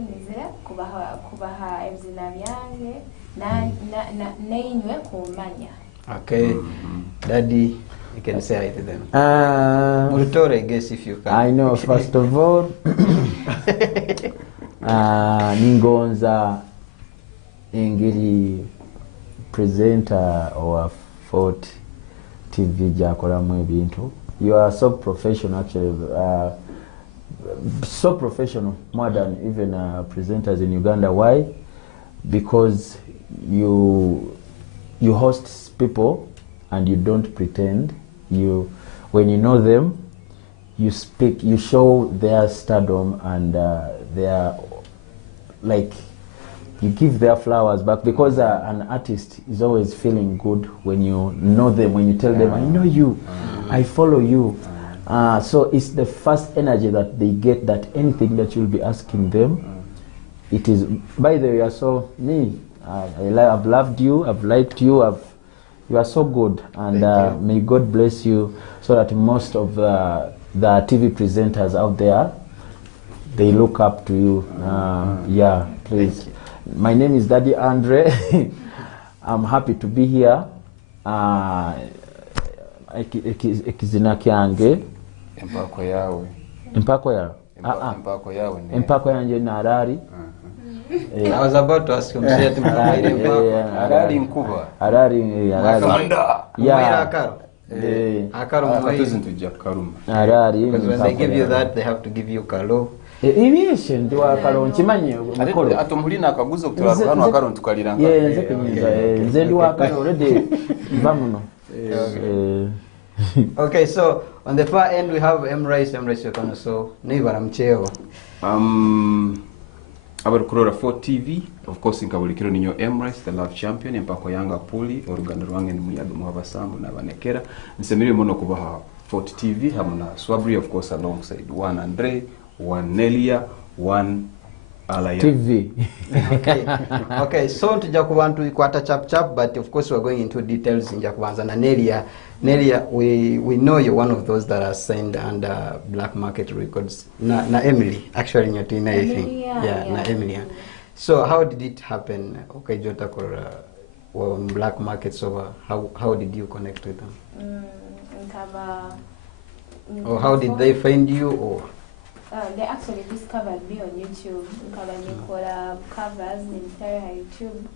nizira kubaha ebizina byange neinywe kumanya. Okay. Daddy, you can say hi to them. Mulutore, I guess, if you can. I know, first of all, ningonza engiri presenter or Fort TV jakolamu ebintu. You are so professional, actually, so professional, more than even presenters in Uganda. Why? Because you host people and you don't pretend. When you know them, you speak, you show their stardom and their, like, you give their flowers back, because an artist is always feeling good when you know them, when you tell them, I know you, I follow you. So it's the first energy that they get, that anything that you'll be asking them, it is, by the way, you are so, I've loved you, I've liked you, you are so good, and may God bless you, so that most of the TV presenters out there, they look up to you. Yeah, please. My name is Daddy Andre. I'm happy to be here. Ekizina kyange empako yawe. Empako yawe. Empako yawe. Empako yanje na Harari. I was about to ask him, Harari Nkuba. Harari. Yeah. Harari. Because when they give you that, they have to give you Kalo. Ibishe ndiwa Kalo nchimanye mukolo. Atomulina akaguzo kutura hano akaro ntukaliranga. Nze kunyiza nze ndiwa Kalo already vamuno. Okay, so on the far end we have Emrice Yokono, so neighbor mcheo. Abarukurora Fort TV, of course inkabulikiro ninyo Emrice, the love champion, empako yanga puli, oruganda rwange ni muyaga muhabasambu na banekera. Nsemiri mono kubaha Fort TV, hamuna Swabri, of course, alongside one Andre, one Nelia, one Alaya. TV. Okay, so tujakubantu ikwata chap, but of course we're going into details in Jakubanza na Nelia. Nelia, we know you're one of those that are signed under Black Market Records. Na Emily, actually in your team, I think. Yeah, na Emily. So how did it happen? Okay, Jota were on Black Market, so how did you connect with them? Or how did they find you? Or they actually discovered me on YouTube. Covers in YouTube.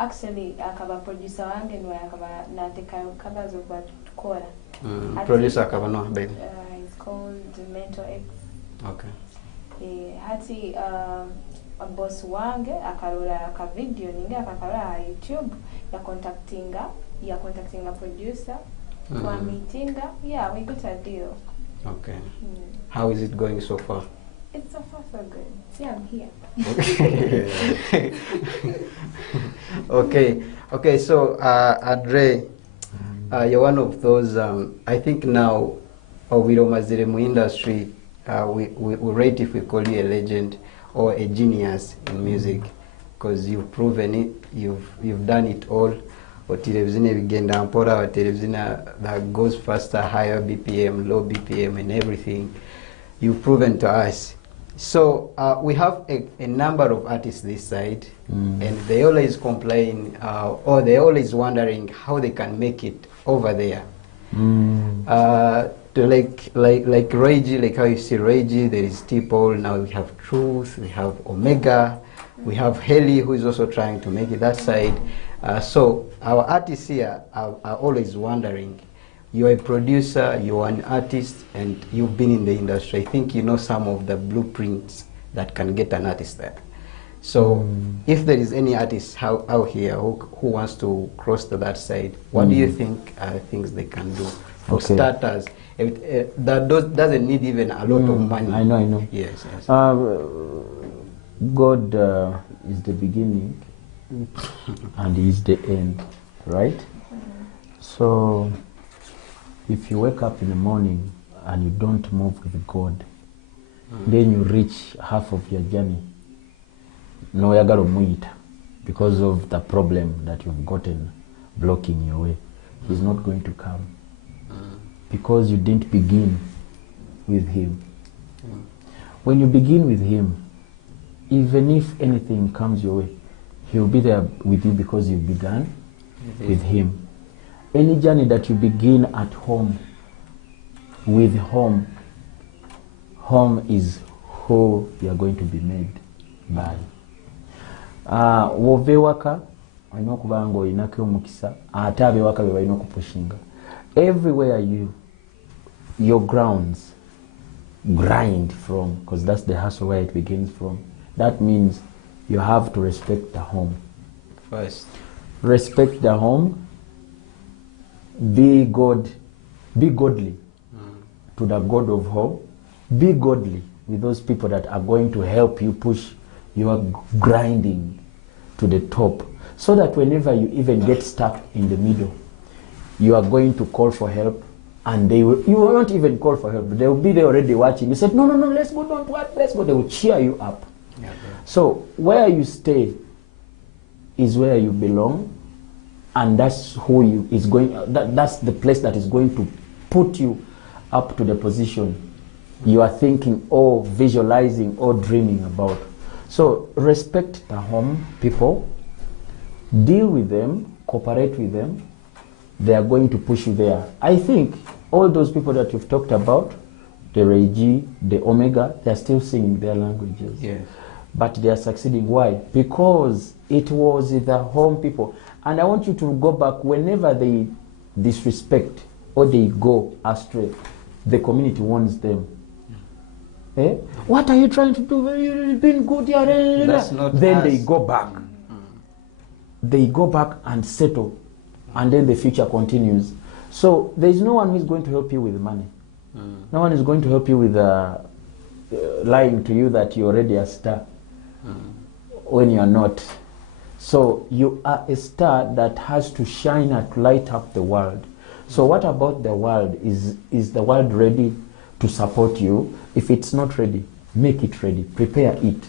Actually, akaba producer wange nwa akaba nateka covers of what tukora. Producer akaba no baby. It's called Mental X. Okay. Hati boss wange akarola ka video ninge akakara YouTube ya contacting a producer kwa meetinga. Yeah, we got a deal. Okay. How is it going so far? It's so far so good. See, I'm here. Okay, so Andre, you're one of those, I think now, Owiro Maziremu industry, we rate if we call you a legend or a genius in music, because you've proven it, you've done it all. Or televizine bigenda mpora, or televizine that goes faster, higher BPM, low BPM and everything. You've proven to us. So we have a number of artists this side, and they always complain, or they always wondering how they can make it over there. Like Reggie, like how you see Reggie, there is T-Paul, now we have Truth, we have Omega, we have Haley, who is also trying to make it that side. So our artists here are always wondering, you're a producer, you're an artist, and you've been in the industry. I think you know some of the blueprints that can get an artist there. So if there is any artist out here who wants to cross to that side, what do you think are things they can do? For starters, that doesn't need even a lot of money. I know. Yes. God is the beginning and He is the end, right? So if you wake up in the morning and you don't move with God, then you reach half of your journey. No, you gotta meet because of the problem that you've gotten blocking your way. He's not going to come because you didn't begin with Him. When you begin with Him, even if anything comes your way, he'll be there with you because you've begun with him. Any journey that you begin at home, with home is who you are going to be made by. Wove waka alina okuba nga olinako omukisa ate abewaka be balina okupushinga. Everywhere your grounds grind from, because that's the hustle where it begins from. That means you have to respect the home. First. Respect the home. Be godly to the God of home. Be godly with those people that are going to help you push your grinding to the top, so that whenever you even get stuck in the middle, you are going to call for help, and you won't even call for help. They will be there already watching. You said, no, let's go, don't work, let's go. They will cheer you up. Yeah. So where you stay is where you belong, and that's who is going. That's the place that is going to put you up to the position you are thinking or visualizing or dreaming about. So respect the home people, deal with them, cooperate with them. They are going to push you there. I think all those people that you've talked about, the Regi, the Omega, they are still singing their languages. Yes. But they are succeeding. Why? Because it was the home people. And I want you to go back whenever they disrespect or they go astray, the community warns them. Eh? What are you trying to do? You've been good here. Then us. They go back. They go back and settle. And then the future continues. So there is no one who is going to help you with money. No one is going to help you with lying to you that you're already a star when you're not. So you are a star that has to shine and light up the world. So what about the world? Is the world ready to support you? If it's not ready, make it ready. Prepare it.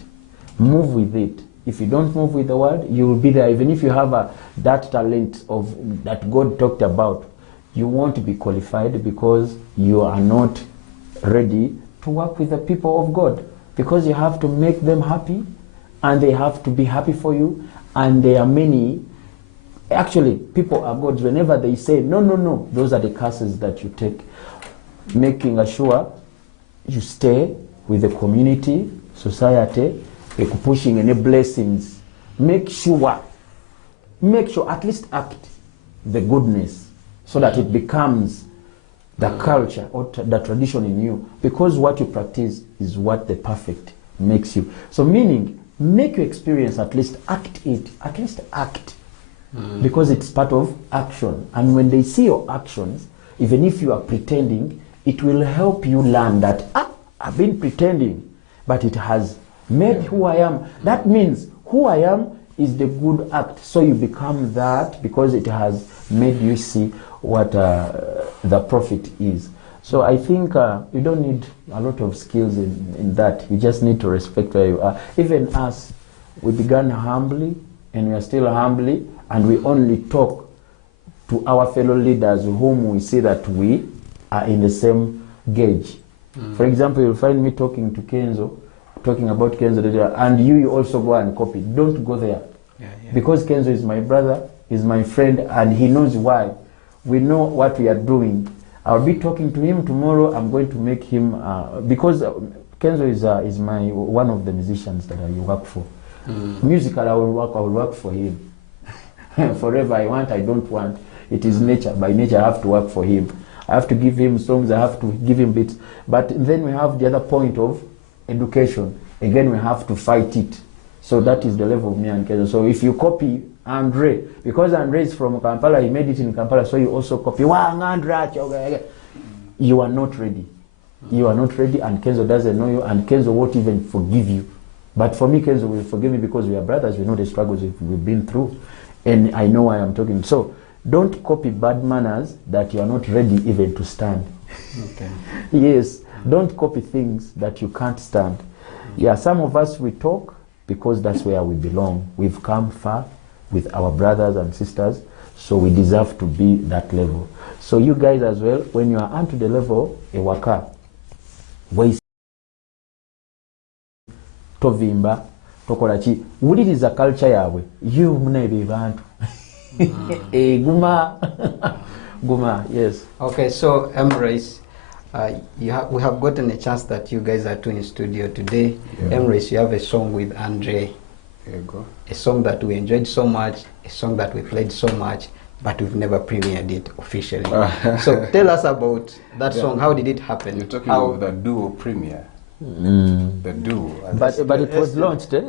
Move with it. If you don't move with the world, you will be there. Even if you have that talent that God talked about, you won't be qualified because you are not ready to work with the people of God. Because you have to make them happy, and they have to be happy for you. And there are many, actually, people are gods. Whenever they say, no, those are the curses that you take. Making sure you stay with the community, society, pushing any blessings. Make sure, at least act the goodness so that it becomes the culture or the tradition in you. Because what you practice is what the perfect makes you. So meaning, make your experience, at least act it. At least act. Because it's part of action. And when they see your actions, even if you are pretending, it will help you learn that, I've been pretending, but it has made who I am. That means who I am is the good act. So you become that because it has made you see what the profit is. So I think you don't need a lot of skills in that. You just need to respect where you are. Even us, we began humbly, and we are still humbly, and we only talk to our fellow leaders whom we see that we are in the same gauge. For example, you'll find me talking to Kenzo, talking about Kenzo, and you also go and copy. Don't go there. Because Kenzo is my brother, is my friend, and he knows why. We know what we are doing. I'll be talking to him tomorrow. I'm going to make him, because Kenzo is one of the musicians that I work for. Musical, I will work for him. Forever, I don't want. It is nature. By nature, I have to work for him. I have to give him songs, I have to give him beats. But then we have the other point of education. Again, we have to fight it. So that is the level of me and Kenzo. So if you copy Andre, because Andre is from Kampala, he made it in Kampala, so you also copy. You are not ready. You are not ready, and Kenzo doesn't know you, and Kenzo won't even forgive you. But for me, Kenzo will forgive me because we are brothers. We know the struggles we've been through, and I know why I'm talking. So don't copy bad manners that you are not ready even to stand. Okay. Yes, don't copy things that you can't stand. Yeah, some of us, we talk because that's where we belong. We've come far with our brothers and sisters, so we deserve to be that level. So you guys as well, when you are onto the level, ewaka, tovimba, tokola ki wuliriza culture yaabwe yo munebe bantu guma guma. Yes. Okay, so Embrace, we have gotten a chance that you guys are two in studio today. Yeah. Embrace, you have a song with Andre, There you go. a song that we enjoyed so much, a song that we played so much, but we've never premiered it officially. So tell us about that song. How did it happen? You're talking How, about the duo premiere. The duo. And But it was launched. You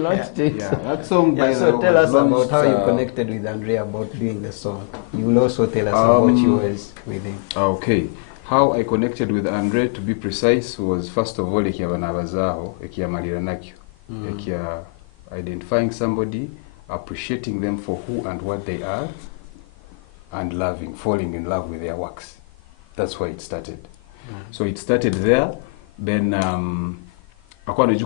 launched it. yeah, that song. By yeah, the so way, tell was us about launched, how you connected with Andre about doing the song. You will also tell us about yours with him. Okay. How I connected with Andre, to be precise, was first of all ekia banabazaho, ekia malira nakyo, ekia identifying somebody, appreciating them for who and what they are, and falling in love with their works. That's why it started. So it started there. Then I was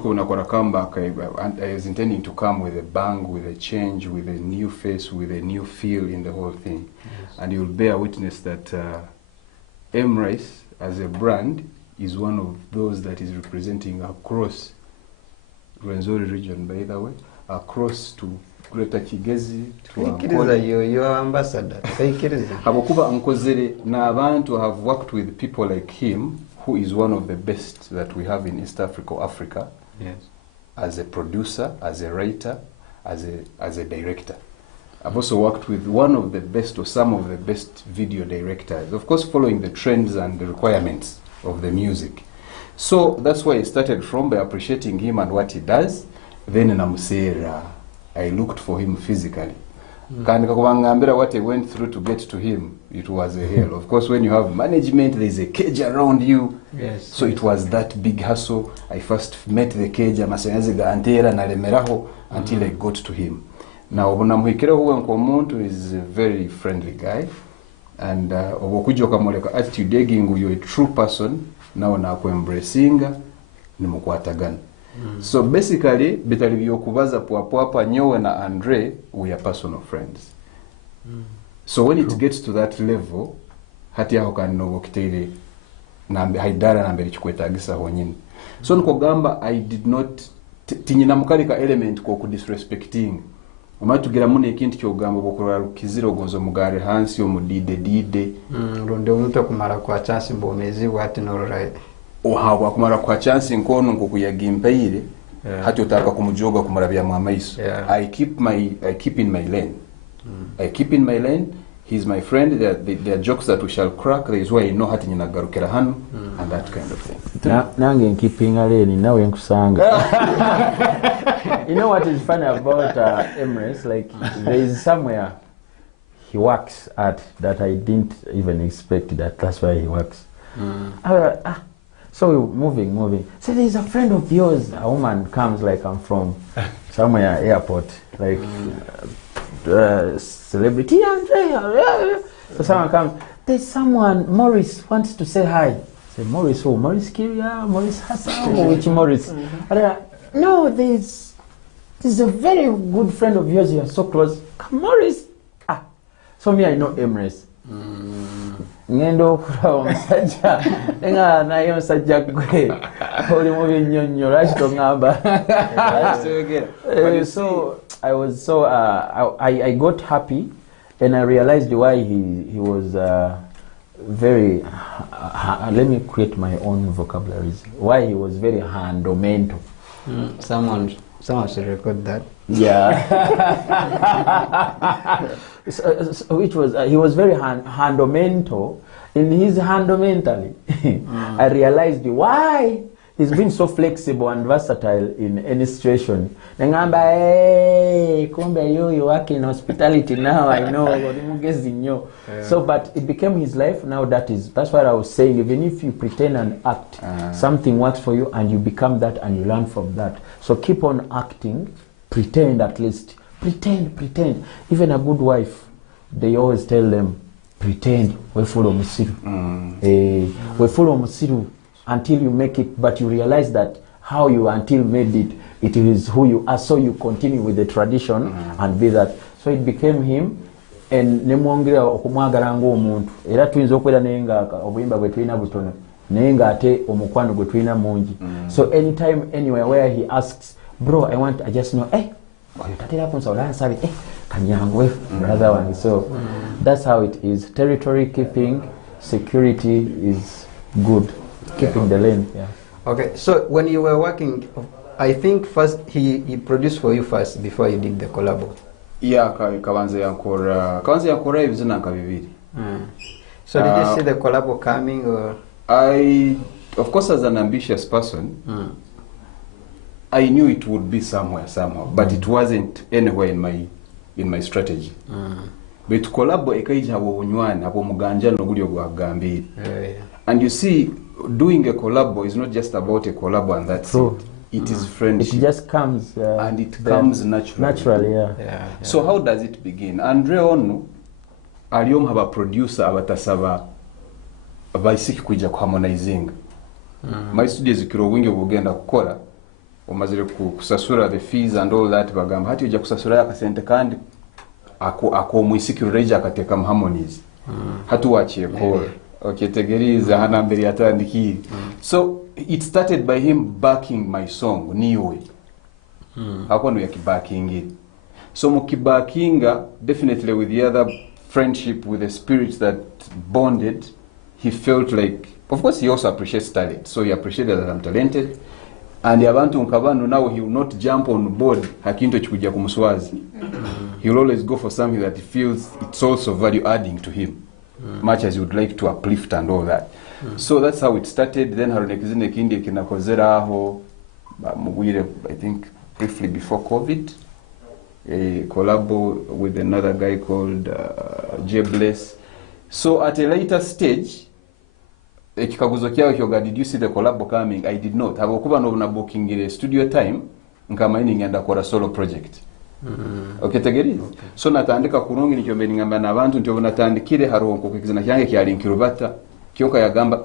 intending to come with a bang, with a change, with a new face, with a new feel in the whole thing. Yes. And you'll bear witness that Embrace as a brand is one of those that is representing across Rwenzori region, by the way, across to Greater Kigezi, to Ankole. You are ambassador. Habokuba Ankozere na abantu have worked with people like him, who is one of the best that we have in East Africa or Africa. Yes. As a producer, as a writer, as a director. I've also worked with one of the best or some of the best video directors, of course following the trends and the requirements of the music. So that's why I started from, by appreciating him and what he does. Then in Amusera, I looked for him physically. What I went through to get to him, it was a hell. Of course, when you have management, there's a cage around you. Yes. So it was that big hustle. I first met the cage, until I got to him. Now, Obunamuhikero is a very friendly guy. And attitude, you're a true person. Now, embracing, nimukwatagana. So basically, bitali byokubaza pwapwapa nyowe na Andre, we are personal friends. So when it gets to that level, hati aho kanogo kitire haidara nambere chikwetagisa honyine. So nkogamba I did not tinyina mukalika element ko disrespecting. Omatugira mune ekintu kyogamba bokurara kiziro gonzo mugare hansi omudide Ronde omuntu kumara kwa chance mbomezi wati norora ohawa kumara kwa chance nkono nkokuyagimpeire hati otaka kumujoga kumara bya mwamaiso. I keep in my lane. I keep in my lane. He's my friend. There are jokes that we shall crack. There is why I know hati nyinagarukira hano and that kind of thing. Nange keeping a lane nawe nkusanga. You know what is funny about Emirates? Like there is somewhere he works at that I didn't even expect that's where he works. So we're moving. So there's a friend of yours, a woman comes like I'm from somewhere airport, like celebrity. So someone comes, there's someone, Morris wants to say hi. I say, Morris who? Morris Kiria, Morris Hassan, which Morris? No, there's a very good friend of yours, you're so close. Morris. So me, I know Emirates. Ngendo kula omusajja nga naye omusajja gwe oli mu binnyonnyo lwaki tongamba. So I was so I got happy and I realized why he was very let me create my own vocabularies, why he was very handmental. Someone should record that. Yeah. Which was he was very handmental. In his handmentally, I realized why he's been so flexible and versatile in any situation. Nengamba, hey, kumbe you work in hospitality now. I know. So, but it became his life now. That's what I was saying. Even if you pretend and act, something works for you, and you become that, and you learn from that. So keep on acting. Pretend at least. Pretend. Even a good wife, they always tell them, pretend. We follow musiru. We follow musiru until you make it, but you realize that how you until made it, it is who you are. So you continue with the tradition and be that. So it became him. And nemwongera okumwagala ng'omuntu era tuyinza okwera naye nga obuyimba bwe tulina butono naye ng'ate omukwano gwe tulina mungi. So anytime anywhere where he asks, bro, I just know, oyo tatera kunsawula nsabe, kanyangu brother wange. So that's how it is. Territory keeping, security is good. Keeping the lane. Yeah. Okay, so when you were working, I think first he produced for you first before you did the collabo. Yeah, kabanza yankora ebizina nka bibiri. So did you see the collabo coming, or? Of course, as an ambitious person, I knew it would be somewhere somehow, but it wasn't anywhere in my strategy. But collabo ekaija abo bunywana abo muganja noguli ogwagambiri. And you see, doing a collabo is not just about a collabo and that's it. It is friendship. It just comes and it comes naturally. Naturally, yeah. So how does it begin? Andre Onu aliyom haba producer abatasaba baisiki kuija kuharmonizing. My studios zikiro wingi bugenda kukora omazire kusasura the fees and all that bagamba hati uja kusasura yakasente kandi ako muisikiro reja akateka harmonize. Hatu wachiye kora. Okay, tegeriza hana mbere yatandiki. So it started by him backing my song niwe. Hakono yakibacking it. So mukibakinga definitely with the other friendship, with the spirit that bonded, he felt like, of course he also appreciates talent. So he appreciated that I'm talented. And yabantu nkabano now he will not jump on board hakinto chikuja kumuswazi. He will always go for something that he feels it's also value adding to him. Much as you would like to uplift and all that. So that's how it started. Then haronekizine kindi kinakozera aho mugwire, I think briefly before COVID, a collabo with another guy called J Bless. So at a later stage, ekikaguzo kyao kyoga, did you see the collabo coming? I did not. Habokuba no na booking ile studio time nkama ini ngenda kora solo project. Okay, tegeri. So natandika kurungi nikyombe ngamba nabantu nti obunatandikire haronko kukizina kyange kyali nkirubata kyonka yagamba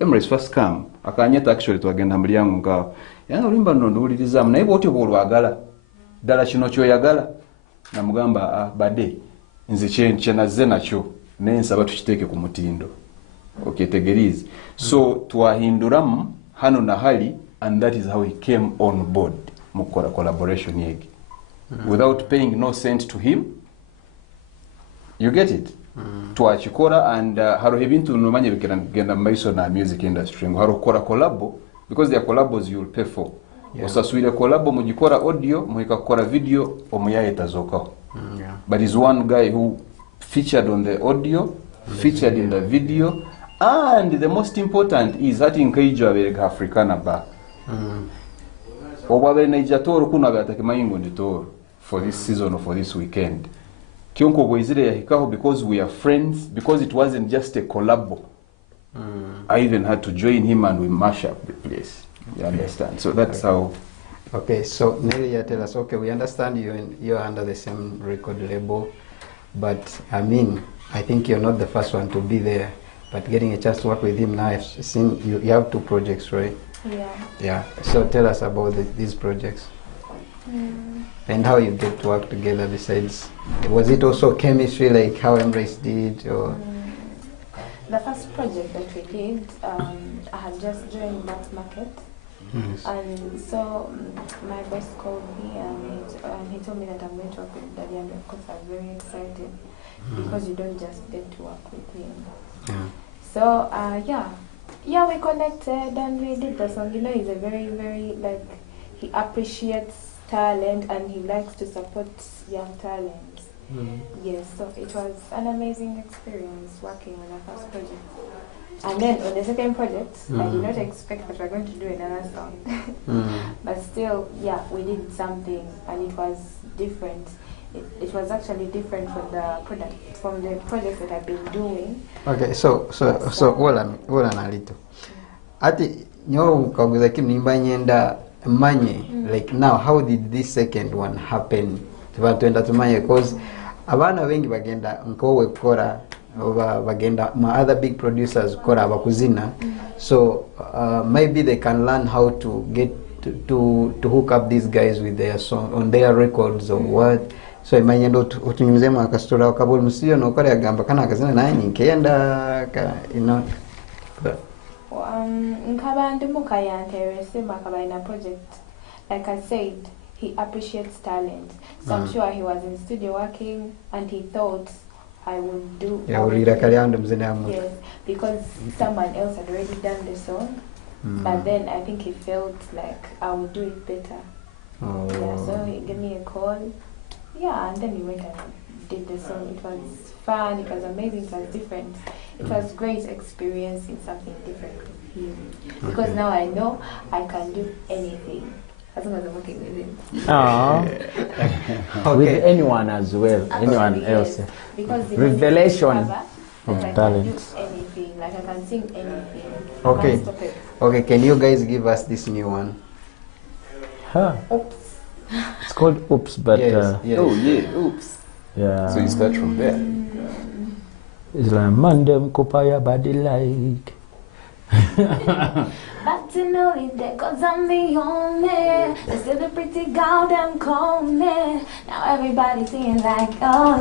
Emirates first come akanyeta actually twagenda muri yangu nga yanga ulimba ndo nduliriza naye bwoti obulwagala dala kino kyo yagala namugamba bade nze chenche naze nakyo nensaba tukiteke ku mutindo. Okay, tegerize. So twahinduramu hano na hali, and that is how he came on board mukora collaboration yegi. Without paying no cent to him. You get it? Tuachikora and haro hebintu nomanye bigenda maiso na music industry. Haro kora collabo, because they are collabos you will pay for. Osasuile collabo mujikora audio, muhika kora video, omuyaye tazoka. But he's one guy who featured on the audio, featured in the video, and the most important is that in Kaiju America Africana ba. Obabe Naijatoro kuna batake maingo nditoro for this season or for this weekend. Kionko gwezire yahikaho because we are friends, because it wasn't just a collabo. I even had to join him and we mash up the place. You understand? So that's how. Okay, so Nelly, tell us, okay, we understand you're under the same record label, but I mean, I think you're not the first one to be there, but getting a chance to work with him now, I've seen you have 2 projects, right? Yeah. So tell us about these projects and how you get to work together. Besides, was it also chemistry like how Embrace did, or? The first project that we did, I had just joined that market, and so my boss called me and he told me that I'm going to work with Daddy, and of course I was very excited because you don't just get to work with him. So yeah, we connected and we did the song. You know, he's a very, very, like, he appreciates talent and he likes to support young talents. Yes, so it was an amazing experience working on our first project. And then on the second project, I did not expect that we were going to do another song. But still, yeah, we did something and it was different. It was actually different from the projects that I've been doing. Okay, so wala nalito. Ati nyo kaguza kimnimba nyenda manye, like now how did this second one happen? Tuenda tumanye, because abana wengi bagenda nkowe kora bagenda my other big producers kora abakuzina. So maybe they can learn how to get to hook up these guys with their song on their records or what. So imanye ndo utunyumzema akastora wakabuli musiyo no kore agamba kana akazina nanyi nkenda you know. Nkabandi mukaya interesse makaba in a project. Like I said, he appreciates talent. So I'm sure he was in studio working and he thought I would do. Yes, because someone else had already done the song. But then I think he felt like I would do it better. Yeah, so he gave me a call. Yeah, and then we went and did the song. It was fun, it was amazing, it was different. It was great experiencing something different with him. Because now I know I can do anything as long as I'm working with him. With anyone as well, anyone else. Because the revelation of talent. can do anything, like I can sing anything. Okay. Can't stop it. Okay, can you guys give us this new one? Oops. It's called Oops, but Yes. Oh yeah, oops. yeah. So you start from there. It's like Mandem Kopaya body like. But to know it that cause I'm the only. They still the pretty girl them call me. Now everybody singing like oh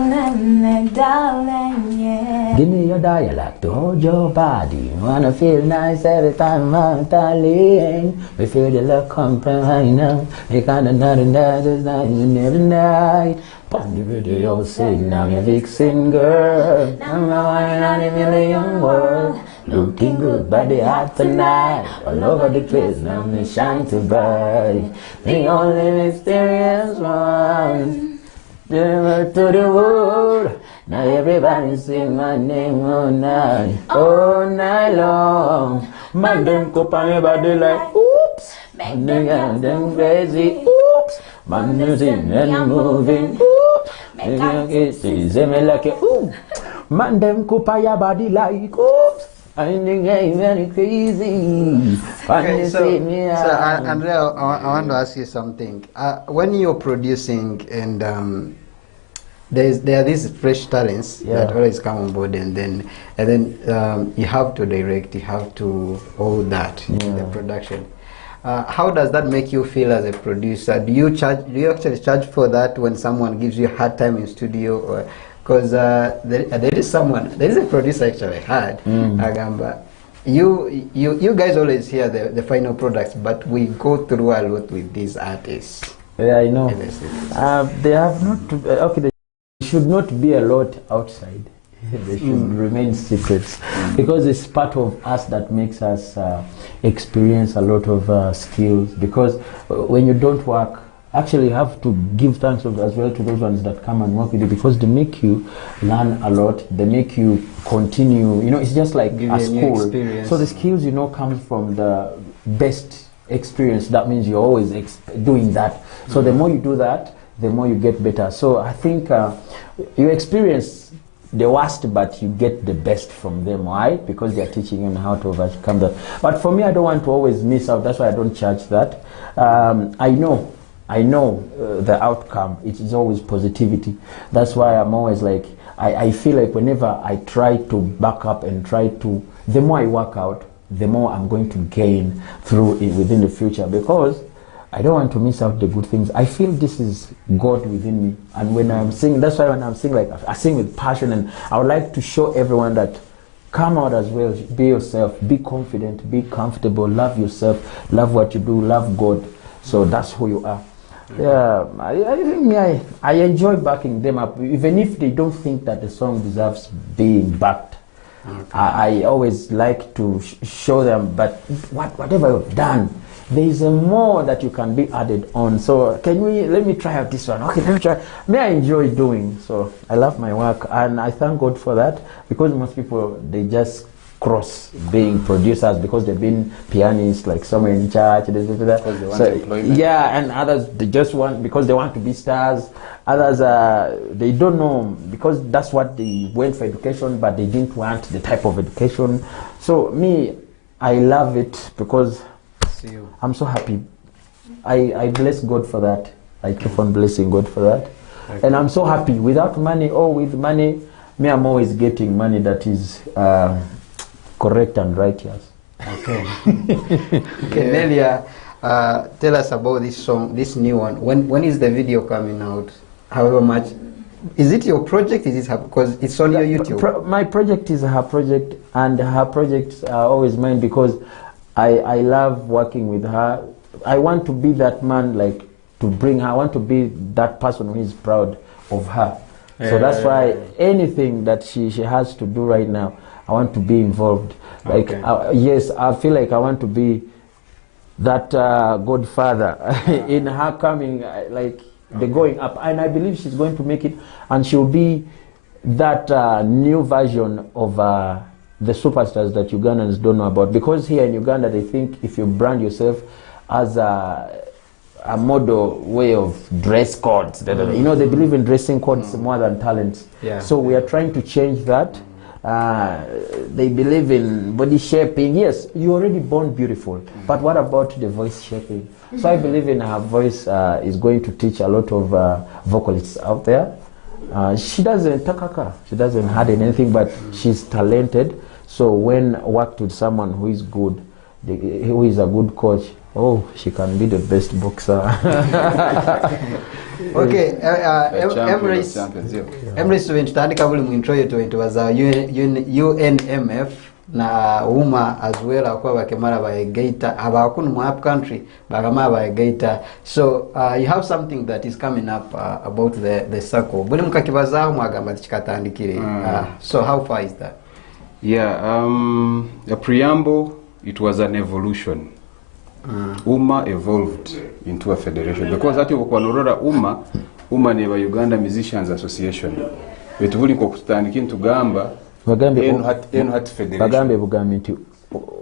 darling, yeah. Give me your dialect to hold your body. Wanna feel nice every time I'm darling. We feel the love come from high now. We kinda not night is night and every night. On the video sing, now you're vixen girl. I'm one on a million world. Looking good by the heart tonight. All over the place, now me shine too bright. The only mysterious one. Deliver to the world. Now everybody sing my name all night long. Man them cup on your body like oops. Man them crazy oops. Man them sing and moving oops. Make you see me like a ooh. Man them cup on your body like oops. I think I'm very crazy. Okay, so Andrea, I want to ask you something. When you're producing and there are these fresh talents that always come on board, and then you have to direct, you have to all that in the production. How does that make you feel as a producer? Do you actually charge for that when someone gives you a hard time in studio, or because there is a producer actually had Agamba. You guys always hear the final products, but we go through a lot with these artists. Yeah, I know. They have not. Okay, they should not be a lot outside. They should remain secrets because it's part of us that makes us experience a lot of skills. Because when you don't work, actually you have to give thanks as well to those ones that come and work with you, because they make you learn a lot. They make you continue. You know, it's just like a school. So the skills, you know, comes from the best experience. That means you're always doing that. So the more you do that, the more you get better. So I think you experience the worst, but you get the best from them. Why? Because they are teaching you how to overcome that. But for me, I don't want to always miss out. That's why I don't charge that. I know the outcome. It is always positivity. That's why I'm always like, I feel like whenever I try to back up and the more I work out, the more I'm going to gain through it within the future, because I don't want to miss out the good things. I feel this is God within me. And when I'm singing, that's why when I'm singing, like I sing with passion, and I would like to show everyone that come out as well, be yourself, be confident, be comfortable, love yourself, love what you do, love God. So that's who you are. Yeah, I think I enjoy backing them up, even if they don't think that the song deserves being backed. Okay. I always like to show them, but whatever you've done, there is a more that you can be added on. So let me try out this one. Okay, let me try. I enjoy doing. So I love my work, and I thank God for that, because most people, they just cross being producers because they've been pianists, like somewhere in church. Because they want employment. Yeah, and others, they just want, because they want to be stars. Others, they don't know, because that's what they went for education, but they didn't want the type of education. So me, I love it because I'm so happy. I bless God for that. I keep on blessing God for that. Okay. And I'm so happy. Without money or with money, me, I'm always getting money that is correct and righteous. Okay. Okay, Nelia, tell us about this song, this new one. When is the video coming out? However much Is it your project? Is it her, because it's on your YouTube? My project is her project, and her projects are always mine because I love working with her. I want to be that man, like, to bring her. I want to be that person who is proud of her. So that's why anything that she has to do right now, I want to be involved. Like, yes, I feel like I want to be that godfather in her coming, like the going up. And I believe she's going to make it, and she'll be that new version of the superstars that Ugandans don't know about. Because here in Uganda, they think if you brand yourself as a model way of dress codes, you know, they believe in dressing codes more than talents. So we are trying to change that. They believe in body shaping. Yes, you're already born beautiful, but what about the voice shaping? So I believe in her voice is going to teach a lot of vocalists out there. She doesn't have anything, but she's talented. So when worked with someone who is good, who is a good coach, oh, she can be the best boxer. Okay, Emirates tutandika buli mu intro yetu tubaza UNMF na UMA as well akwa bakemara ba Geita abakunu mu up country bagama ba Geita. So you have something that is coming up about the circle. Buli mukakibaza mwagamba tikatandikire. So how far is that? Yeah, a preamble, it was an evolution. UMA evolved into a federation because ati okwanorora UMA ne ba Uganda Musicians Association betubuli ko kutandika ntugamba bagambe federation bugambe nti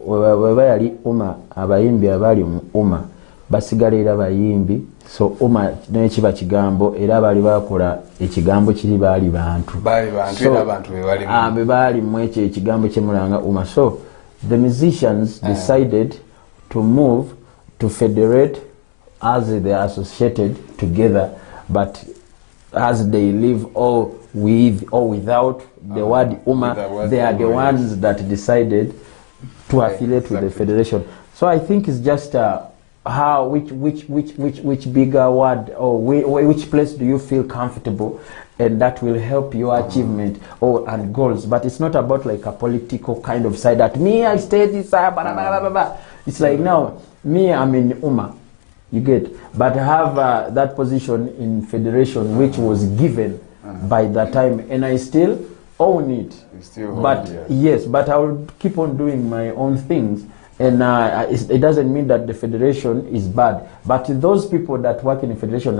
weba yali UMA abayimbi abali mu UMA basigalira bayimbi, so UMA nekiba kigambo era bali bakola ekigambo kiri bali bantu era abantu be bali mu ekyo ekigambo kyemulanga UMA. So the musicians decided to move to federate as they are associated together, but as they live all with or without the word UMA, they are the ones that decided to affiliate with the federation. So I think it's just how which bigger word or which place do you feel comfortable, and that will help your achievement and goals. But it's not about like a political kind of side that me I stay this blah, blah, blah, blah, blah. It's like now me I'm in UMA, you get, but I have that position in federation which was given by that time, and I still own it. But yes, but I will keep on doing my own things. And it doesn't mean that the federation is bad, but those people that work in the federation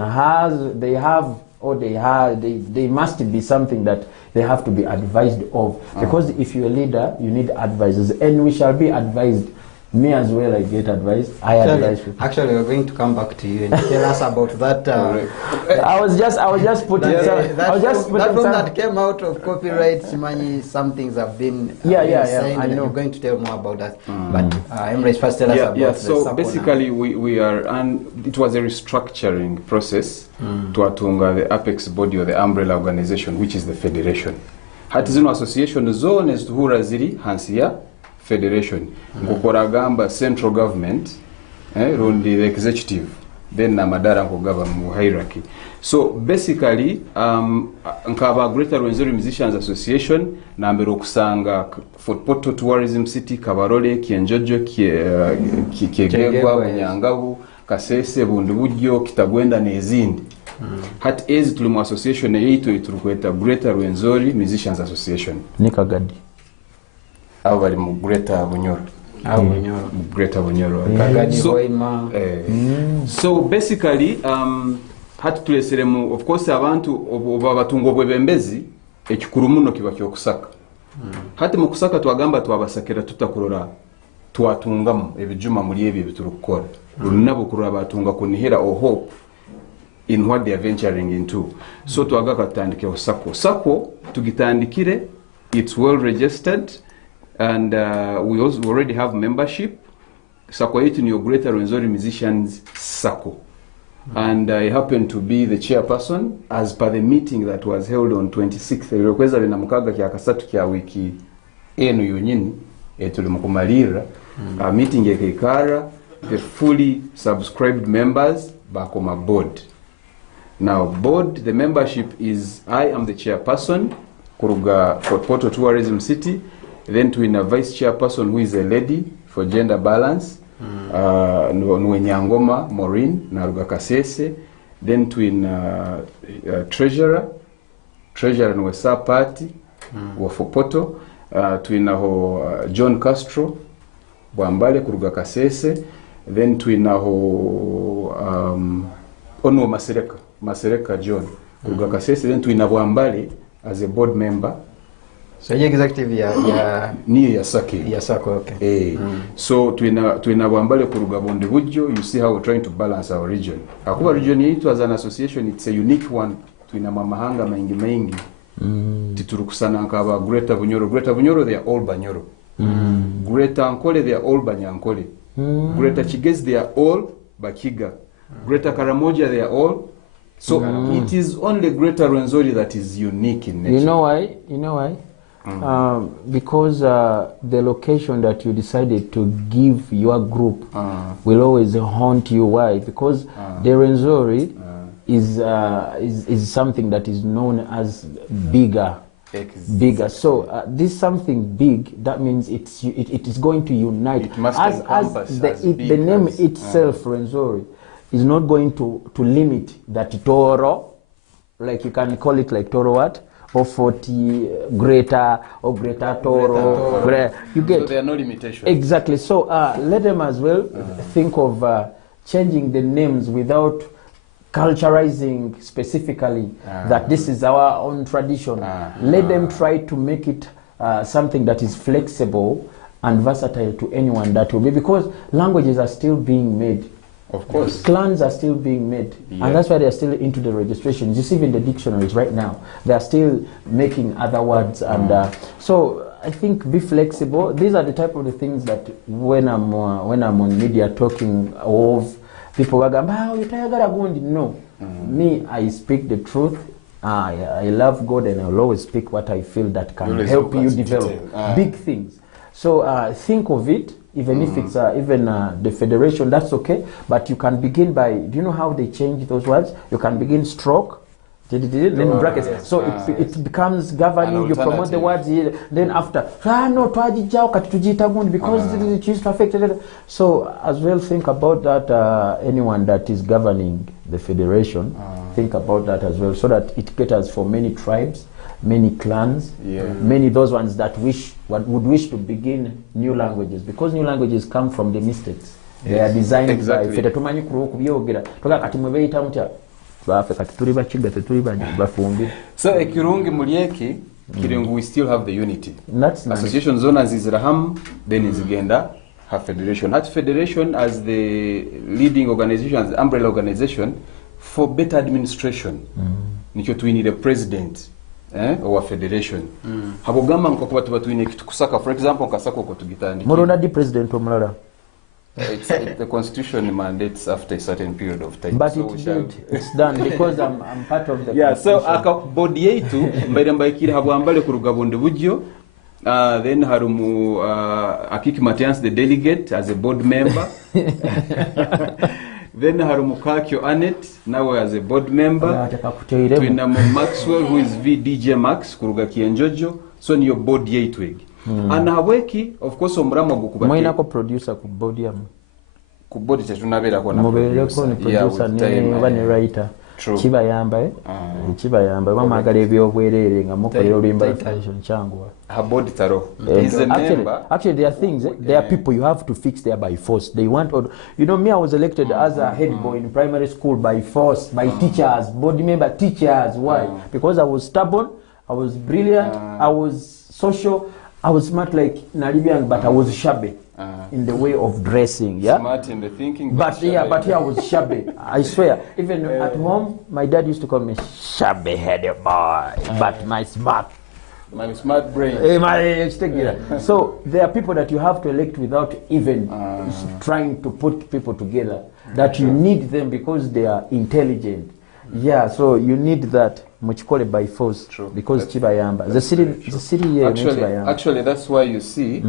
they must be something that they have to be advised of, because if you're a leader, you need advisors, and we shall be advised. Me as well, I get advice. I advise people. Actually, we're going to come back to you and tell us about that. I was just putting that one that came out of copyright. Simani, some things have been saying, I know. You're going to tell more about that. But Emirates, first tell us about the so basically, we are, and it was a restructuring process to atunga the apex body or the umbrella organization, which is the federation. Hatizino association zone tuhura ziri hansia federation. Ngokora gamba central government, rundi the executive, then namadara nkogaba mu hierarchy. So basically, nkaba Greater Rwenzori Musicians Association nambero kusanga Fort Portal Tourism City, Kabarole, Kienjojo, Kiegegwa, Bunyangabu, Kasese, Bundubujjo, Kitagwenda n'ezindi. Hat ezi tuli mu association yaitu iturukweta Greater Rwenzori Musicians Association. Nikagadi. Abali mu Greater Bunyoro. Greater Bunyoro. So basically, hati tuleseremu, of course, abantu batungo bwebembezi ekikuru muno kiba kyokusaka. Hati mu kusaka twagamba twabasakira tutakurora twatungamu ebijuma muri ebyo biturukora. Lunabo kurora batunga kunihera or hope in what they are venturing into. So twagaka tutandike osako. Sako tugitandikire, it's well registered. And we already have membership. Sako yetu ni Greater Rwenzori Musicians Sako. And I happen to be the chairperson as per the meeting that was held on 26th. Irokweza lina mukaga kia kasatu kia wiki enu yonyini. Tuli mukumalira. Meeting ya keikara. The fully subscribed members bakoma board. Now, board, the membership is, I am the chairperson, Kuruga for Porto Tourism City. Then to a vice chairperson who is a lady for gender balance, Nyangoma Maureen, Naruga Kasese. Then to treasurer and Wesa Party, for Porto. To John Castro, Bwambale Kuruga Kasese. Then to Ono Masereka John Kuruga Kasese. Then to Bwambale as a board member. So you executive Ni ya Sake. Ya Sake, okay. So tuina Bwambale Kuruga Bonde Budjo, you see how we're trying to balance our region. Akuba region yetu as an association, it's a unique one. Tuina mamahanga maingi. Titurukusana nkaba Greater Bunyoro, they are all Banyoro. Greater Ankole, they are all Banyankole. Greater Chigezi, they are all Bakiga. Greater Karamoja, they are all. So it is only Greater Rwenzori that is unique in nature. You know why? Because the location that you decided to give your group will always haunt you. Why? Because the Rwenzori is something that is known as bigger. So this something big, that means it is going to unite. It must the name itself, Rwenzori, is not going to limit that Toro, like you can call it like Toro what? Or 40 Greater or Greater Toro. You get. So there are no limitations. Exactly. So let them as well think of changing the names without culturizing specifically that this is our own tradition. Let them try to make it something that is flexible and versatile to anyone that will be, because languages are still being made. Of course. Clans are still being made. Yeah. And that's why they're still into the registrations. You see in the dictionaries right now, they're still making other words. And so I think be flexible. These are the type of the things that when I'm on media talking of, people are going, no. Me, I speak the truth. I love God, and I'll always speak what I feel that can help you develop big things. So think of it. Even if it's even the federation, that's okay. But you can begin by, do you know how they change those words? You can begin stroke, then brackets. So it becomes governing, you promote the words, then after, because it is affected. So as well, think about that, anyone that is governing the federation, think about that as well, so that it caters for many tribes, many clans, many those ones that would wish to begin new languages, because new languages come from the mistakes. They are designed by So Ekirungi Mulieki, Kirungu, we still have the unity. That's nice. Association zone as Izraham, then is Genda, have federation. That federation as the leading organization, as the umbrella organization for better administration. We need a president. Or federation. Habogama nkokuba tubatwine kusaka, for example, kasako ko tugitandi. Morona di president omulala. The constitution mandates after a certain period of time. But so it's done because I'm part of the so aka body yetu mbere mbayikira habwambale ku Rugabonde Budjo. Then harumu Akiki Matians, the delegate, as a board member. Then Harumukakyo Anet, now as a board member. Twinamu Maxwell, who is VDJ Max, Kuruga Kienjojo, so in your board yeitweg. And Haweki, of course, Omrama Bukubaki. Moina ko producer ku board yamu. Ku board tetunabera ko na producer ne writer. Chibayamba Chibayamba bamagala ebyobwerere nga mukolera olimba tradition changwa. Her board taro is a member. Actually there are things, there are people you have to fix there by force. They want, you know, me, I was elected as a head boy in primary school by force, by teachers, board member teachers. Why? Because I was stubborn, I was brilliant, I was social, I was smart like Naribian, but I was shabby in the way of dressing. Yeah, smart in the thinking, but here I was shabby. I swear, even at home my dad used to call me shabby headed boy, but my smart brain. So there are people that you have to elect without even trying to put people together, that you need them because they are intelligent. Yeah, so you need that. mukikole by force True. because That's- kibayamba that's zesiri very true. zesiri yeyo nekibayamba. Actually, that's why you see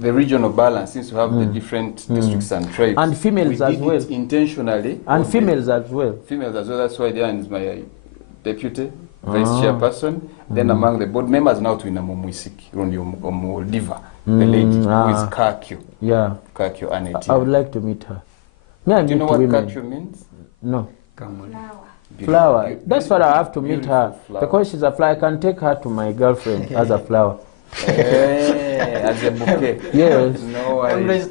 the regional balance seems to have the different districts and tribes. And females we as did well. it intentionally. And on females as well. the, females as well. That's why Diane is my deputy, vice chairperson. Then among the board members now to Inamumwisiki, Rundi Diva, the lady who is Kakyo. Yeah, Kakyo Aneti. I would like to meet her. May I Do you meet know what women? Kakyo means? No. Come on. Flower. That's what I have to meet her. Beautiful flower. Because she's a flower, I can take her to my girlfriend as a flower. Hey, as a bouquet. Yes. No worries.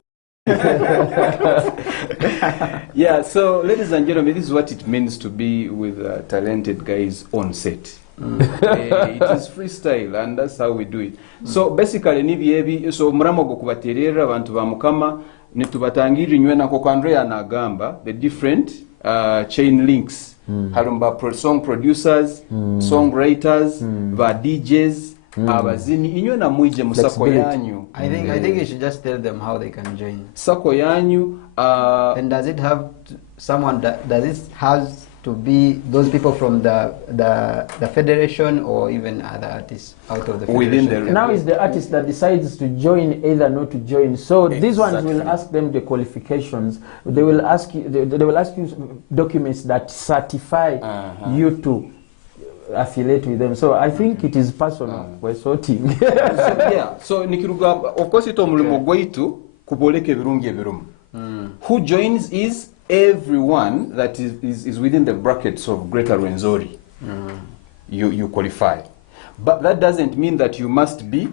Yeah, so ladies and gentlemen, this is what it means to be with talented guys on set. It is freestyle and that's how we do it. So basically nibyebi so muramo gokubaterera abantu ba mukama nitubatangirira nywe nako Andrea anagamba the different chain links. Harumba song producers, songwriters, ba DJs, abazini inywe na mwije musako yanyu. I think you should just tell them how they can join. Sako yanyu And does it have someone that does it has to be those people from the federation or even other artists out of the federation? Within the Now is the artist that decides to join, either not to join. So these ones will ask them the qualifications. They will ask you. They will ask you documents that certify you to affiliate with them. So I think it is personal. We're sorting. So, yeah, so nikiruga of course ito mulimo gwaitu kuboleka ebirungi ebirumu. Who joins is everyone that is within the brackets of Greater Rwenzori. You qualify. But that doesn't mean that you must be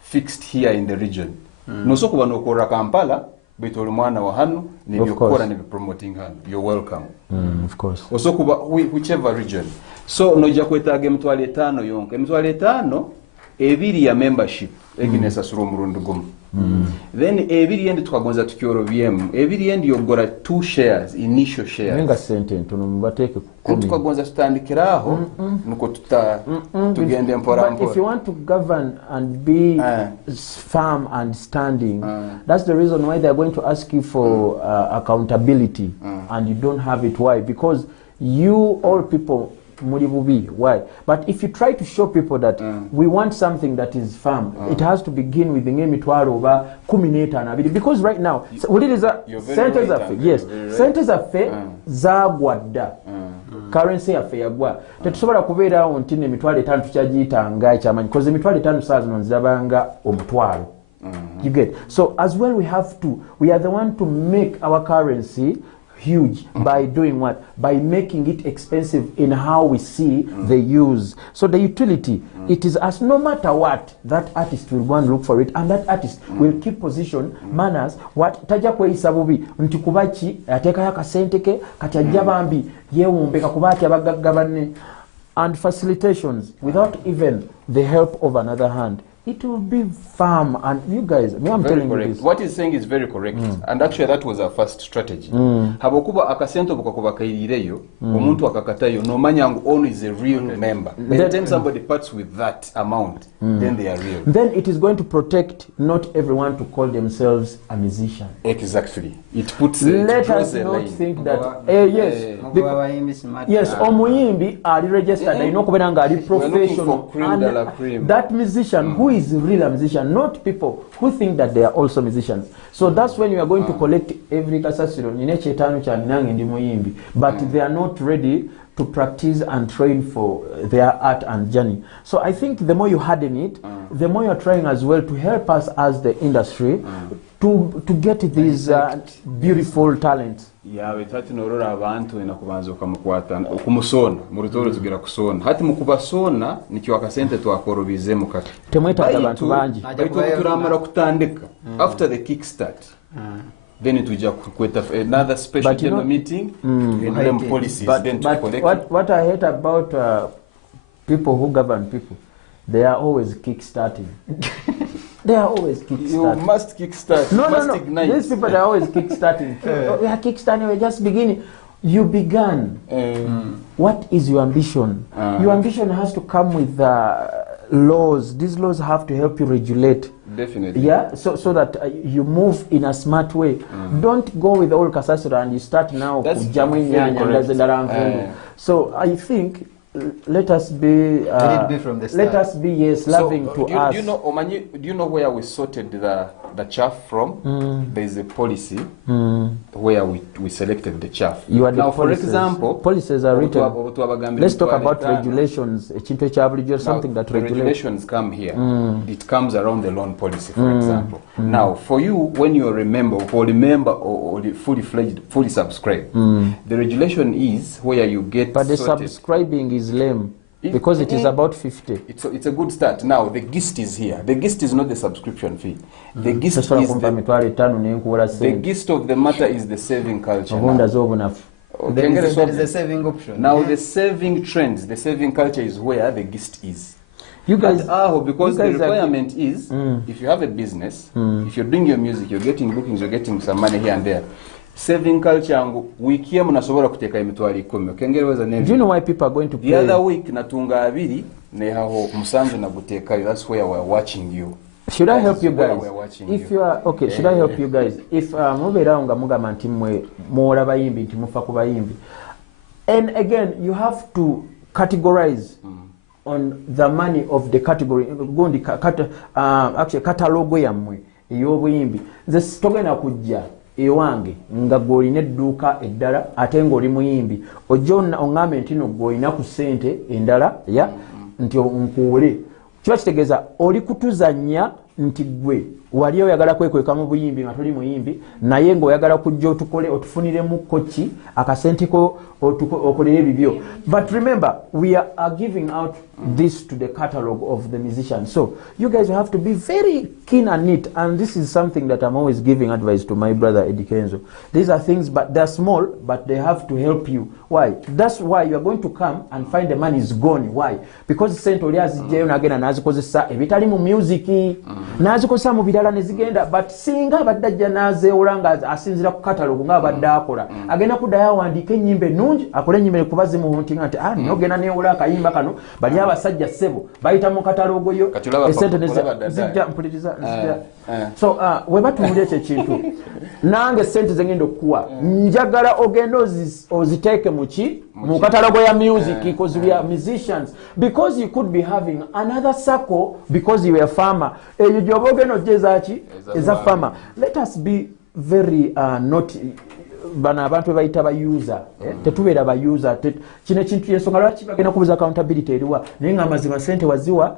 fixed here in the region. Noso kuba nokora Kampala bitoli mwana wa hanu nibyokora nibipromoting hanu. You're welcome. Of course. Oso kuba whichever region. So noja kwetaga emitwalo 5 yonka. Emitwalo 5 ebiri ya membership eginesa suro murundi gumu. Then ebiri yendi tukagonza tukyoro byemu. Ebiri yendi yogora 2 shares, initial shares. Nenga sente ntono mubateke Tukagonza tutandikiraho nuko tugende mpora But if you mpora. want to govern and be firm and standing, that's the reason why they're going to ask you for accountability, and you don't have it. Why? Because you all people Muribubi. Why? But if you try to show people that we want something that is firm, it has to begin with the name over kumineta na because right now what it is centers affe, yes, centers affe zagwadda currency affe yagwa tetusobola kubeerawo nti emitwalo 5 tukyagiyitanga ekyamanyi because emitwalo 5 saa zino nzirabanga omutwalo. You get? So as well we are the one to make our currency huge by doing what? By making it expensive in how we see the use. So the utility, it is as no matter what, that artist will go and look for it, and that artist will keep position, manners, what tajja kweyisa bubi nti kubaki ateekayo akasente ke kati ajja bambi yeewumbeka kubaki abagagga banne, and facilitations without even the help of another hand. It will be firm, and you guys, I'm Very telling correct. you this. What he's saying is very correct. And actually that was our first strategy. Habokuba akasento bukakuba kairireyo, omuntu akakatayo, no manyangu ono is a real member. By the time somebody parts with that amount, then they are real. Then it is going to protect not everyone to call themselves a musician. Exactly. It puts Let draws us a not line. think that yes, omuyimbi are registered, you know, are professional, cream de la cream. and that musician who is really a musician, not people who think that they are also musicians. So that's when you are going to collect every kasasiro nyine chetano cha nange ndi muyimbi, but they are not ready to practice and train for their art and journey. So I think the more you harden it, the more you are trying as well to help us as the industry to get these beautiful talents. yawe tati norora abantu inakubanza ukamukwata kumusona mu rutoro tugira kusona hati mukubasona nikyo akasente twakorobize mukati Temwetaga abantu bangi. turamara kutandika after the kickstart then tujja kweta another special But you know, meeting and policies then to collect what I hate about people who govern people, they are always kickstarting. They are always you kickstarting. must kickstart No. ignite. These people are always kickstarting. We are kickstarting, we're just beginning. You began. What is your ambition? Your ambition has to come with laws. These laws have to help you regulate. Definitely. Yeah, so that you move in a smart way. Don't go with all kasasura and you start now That's kujamu very inyanya, correct. So I think let us be. Let it be from the Let start. us be loving to do you, us. do you know, Omanyi, do you know where we sorted the chaff from? There is a policy where we selected the chaff. You are the now, for policies. example, Policies are written. Let's talk about regulations. Something that the regulates. regulations come here. It comes around the loan policy, for example. Now, for you, when you're a member or fully fledged, fully subscribed, the regulation is where you get. But the sorted. subscribing is lame because it is about 50. It's a good start. Now, the gist is here. The gist is not the subscription fee. The gist is the gist of the matter is the saving culture. There is a saving option. Now, the saving trends, the saving culture is where the gist is. You guys, because the requirement is, if you have a business, if you're doing your music, you're getting bookings, you're getting some money here and there. Saving culture, wiki ya munasobora kuteka emitwali 10. Okengereza nene. Do you know why people are going to play? The other week natunga 2 nehaho musanju na guteka. That's where we're watching you. Should I help you guys? If you are okay, should I help you guys? If mubera nga mugamba nti mwe mwola bayimbi nti mufa ku bayimbi. And again, you have to categorize on the money of the category. Gondi actually catalog yammwe ey'obuyimbi. Nze togenda kujja ewange nga gw'olina edduuka eddala ate ng'oli muyimbi ojja oŋŋambe nti no gw'olina ku ssente endala nti nkuule kiba kitegeeza oli kutuzannya nti gwe wali oyagala kwekweka mu buyimbi nga toli muyimbi naye ng'oyagala kujja otufuniremu koki akasente ko okolere ebibyo. But remember, we are giving out this to the catalog of the musician. So you guys have to be very keen and neat, and this is something that I'm always giving advice to my brother Eddie Kenzo. These are things, but they're small, but they have to help you. Why? That's why you are going to come and find the money is gone. Why? Because sente oli azijjayo n'agenda n'azikozesa ebitali mu music n'azikozesa mu birala ne zigenda, but singa abadde ajja n'azeewola nga asinzira ku catalogue nga abadde akola agenda kuddayo awandiika ennyimba ennungi akole ennyimba kuba zimuhuntinga nti nogenda neewola akayimba kano bali abasajja ssebo bayita mu katalogo yo esente nezijja mpuliriza nzija. So we batunuulira ekyo ekintu nange sente zengenda okukuwa njagala ogenda oziteeke mu katalogo ya music because we are musicians, because you could be having another circle because you are a farmer eyo gyoba ogenda ojja eza farmer. Let us be very not bana abantu bebayita bayuza tetubeera bayuza kino ekintu yensonga lwaki bagenda kubuza accountability eriwa naye nga amazima sente waziwa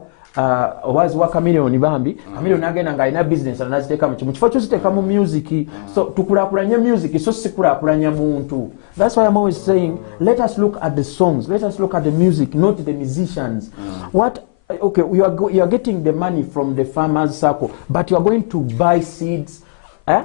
waziwa kamiliyoni bambi kamiliyoni agenda nga alina business anaziteeka mu kifo kyoziteeka mu music. So tukulaakulanye music so sikulaakulanya muntu. That's why I'm always saying let us look at the songs, let us look at the music, not the musicians. Okay, you are getting the money from the farmers circle, but you are going to buy seeds.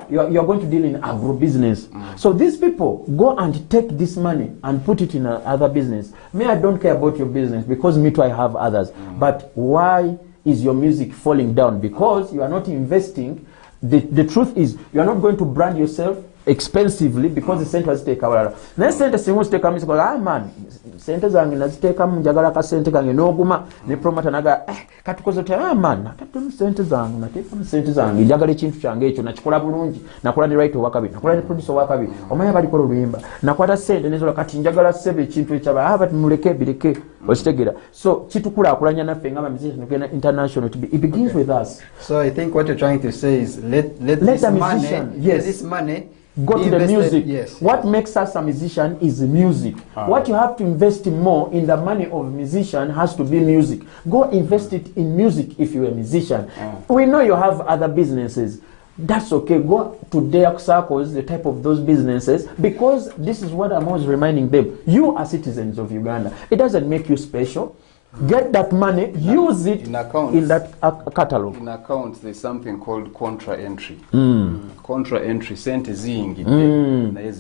You are going to deal in agro-business. So these people go and take this money and put it in other business. Me, I don't care about your business because me too, I have others. But why is your music falling down? Because you are not investing. The truth is you are not going to brand yourself expensively because the center has taken away. Then center single take come man center zange naziteeka mu njagala ka sente kange n'oguma ne promoter naga katukoze ta man natatu mu sente zange nateeka mu sente zange njagala ekintu kyange ekyo nakikola bulungi nakola ne right owakabi nakola ne producer owakabi omanya bali kola oluyimba nakwata sente nezola kati njagala sebe ekintu ekyaba but muleke bireke okitegera. So kitukulaakulanya naffe nga musicians ngena international to be, it begins with us. So I think what you're trying to say is let this the money, musician, yes, this money go to the music. Yes. What makes us a musician is music. What you have to invest more in the money of a musician has to be music. Go invest it in music if you're a musician. We know you have other businesses. That's okay. Go to their circles, the type of those businesses, because this is what I'm always reminding them. You are citizens of Uganda. It doesn't make you special. Get that money, use it in that catalog. In accounts, there's something called contra entry. Contra entry, sente ziyingide naye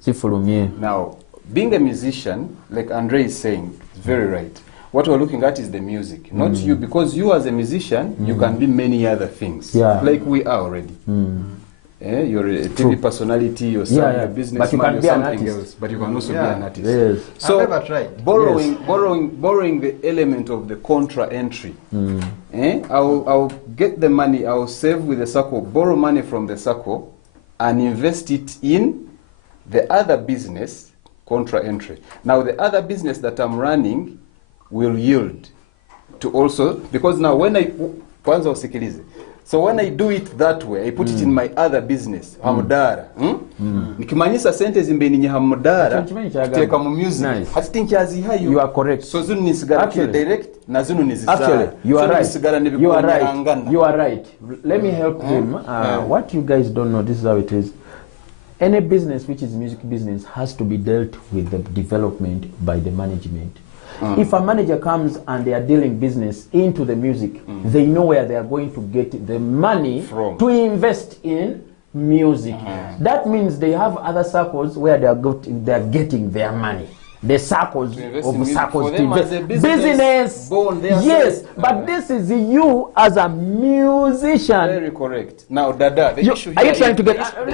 zifulumye. Now, being a musician, like Andre is saying, it's very right. What we're looking at is the music, not you, because you as a musician, you can be many other things, like we are already. You're a TV personality, you're a businessman, you're something else, but you can also be an artist. Yes. So I've never tried. Borrowing the element of the contra entry. I'll get the money, I'll save with the circle, borrow money from the circle, and invest it in the other business contra entry. Now the other business that I'm running will yield to also, because now when I kwanza usikilize. So when I do it that way, I put it in my other business, hamudara. Nikimanyisa sente zimbeni nya hamudara, tuteka mu music. Hati hayo. You are correct. So zunu nisigara direct, na zunu nizizara. Actually, you are right. You are right. Angana. You are right. Let me help him. What you guys don't know, this is how it is. Any business which is music business has to be dealt with the development by the management. If a manager comes and they are dealing business into the music, they know where they are going to get the money to invest in music. That means they have other circles where they are getting their money. The circles of circles to invest. Business. Yes, but this is you as a musician. Very correct. Now, Dada, the issue here are you trying to get? The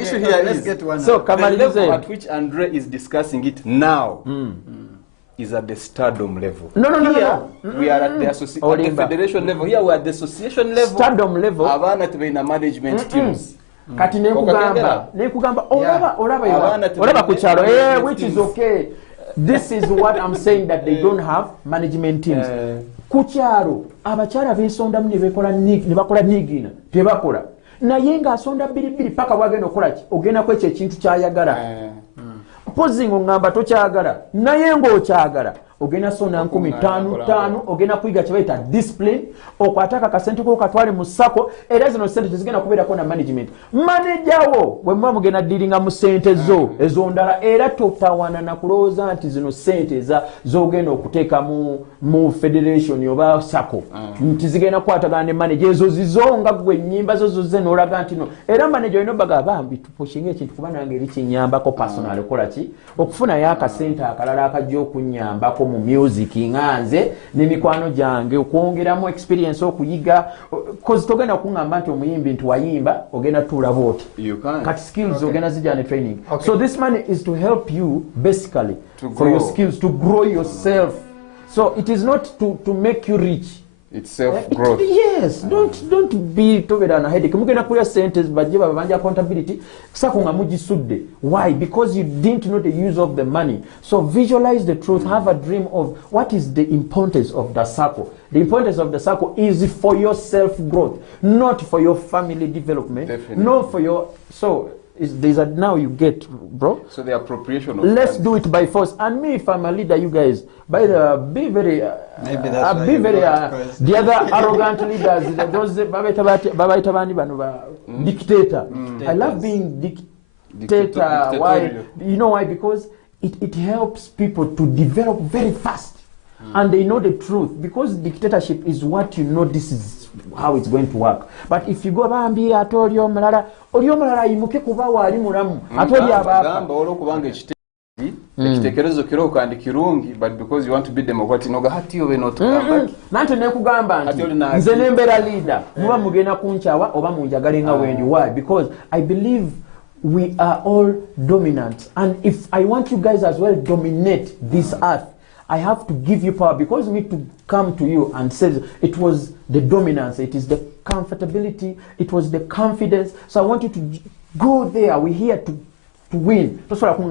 issue here Let's get one. So, the level at which Andre is discussing it now is at the stardom level. No. We are at the federation level. Here we are at the association level. Stardom level. Abana tubeina management teams. Kati nekugamba olaba kuchalo which is okay. This is what I'm saying, that they don't have management teams. Kuchalo abachara besonda mune bekola nigina tebakola naye nga asonda bilibili paka wagenda okola ki ogenda kwecho ekintu kyayagala posing ngamba tokyagala naye ng'okyagala ogenda sona 15 ogenda kuyiga kyebayita discipline okwataka kasente ko katwale mu sako era zino sente zigenda kubeerako na management manajawo bwe muba mugenda dealinga mu sente zo ezondala era totawana na kulowooza nti zino sente zogenda okuteeka mu federation oba sako nti zigenda kukwatagana ne manager ezo zizonga gwe ennyimba zo zozze n'olaga nti no era manager olina obaga bambi tupushinga ekintu kuba nange ebikinyambako personal okola ki okufunayo akasente akalala akajja okunyambako mu music nganze n'emikwano gyange okwongeramu experience okuyiga cause togenda kungamba nti omuyimbi nti wayimba ogenda tuula booti kati skills ogenda zijja ne training. So this money is to help you basically for your skills to grow yourself. So it is not to make you rich. It's self-growth. Yes, don't be tobera na headache. Mugenda kuya sentence bajje babanja accountability sakunga mujisudde. Why? Because you didn't know the use of the money. So visualize the truth, have a dream of what is the importance of the circle. The importance of the circle is for your self-growth, not for your family development. Definitely. Not for your now you get, bro. So the appropriation of let's do it by force. And me, if I'm a leader, you guys, by the be very, maybe that's be very. The other arrogant leaders, those dictator. I love being dictator. Why? You know why? Because it helps people to develop very fast. And they know the truth, because dictatorship is what you know, this is how it's going to work. But if you go bambi atoli omulala imuke kuba wali mulamu atoli ababa olokubanga ekitekerezo kiro kandi kirungi, but because you want to be democratic noga hati owe not gamba nanto nekugamba nti nze nembera leader muba mugenda kunchawa oba munjagale nga wendi. Why? Because I believe we are all dominant, and if I want you guys as well dominate this earth, I have to give you power, because me to come to you and say it was the dominance, it is the comfortability, it was the confidence. So I want you to go there. We're here to win. Okay,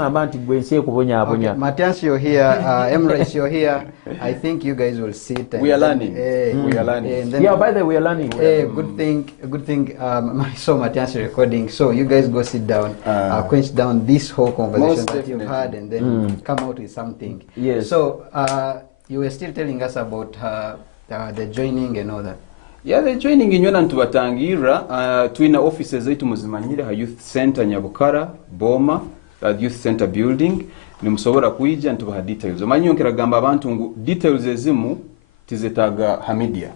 Matthias, you're here. Emrys, you're here. I think you guys will sit. And we are learning. We are learning. And then, yeah, by the way, we are learning. Good thing. I saw Matthias recording. So you guys go sit down, quench down this whole conversation that you've had, and then come out with something. Yes. So you were still telling us about the joining and all that. Yeah, the joining in Yona Ntubatangira, twina offices zaitu muzimanyire, Youth Center Nyabukara, Boma, Youth Center Building, nimusobora kuija ntubaha details. Omanyi onkiragamba abantu ngu details ezimu tizetaga Hamidia.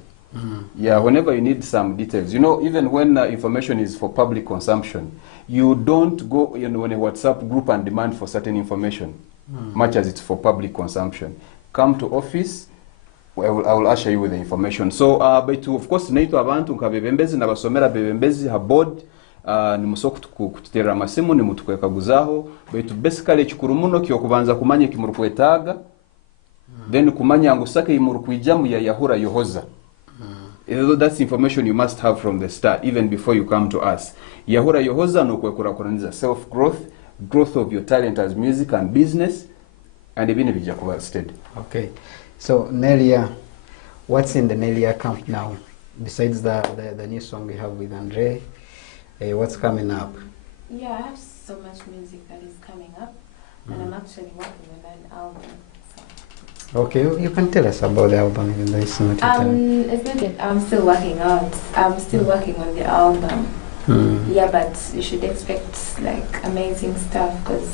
Yeah, whenever you need some details, you know, even when information is for public consumption, you don't go in a WhatsApp group and demand for certain information, much as it's for public consumption. Come to office. I will usher you with the information. So, but of course, naito abantu nkabebembezi na basomera bebembezi ha board ni musoko kutera amasimu ni mutukwekaguzaho, but basically chikuru kyo kubanza kumanya kimurukwetaga, then kumanya ngusake imurukuijamu ya yahura yohoza. That's information you must have from the start, even before you come to us. Yahura yohoza no kwekurakuraniza self-growth, growth of your talent as music and business, and even if you are steady. Okay. So, Nelia, what's in the Nelia camp now? Besides the new song we have with Andre, what's coming up? Yeah, I have so much music that is coming up, and I'm actually working on an album. Okay, you can tell us about the album even though it's not It's not that I'm still working out. I'm still working on the album. Yeah, but you should expect like amazing stuff because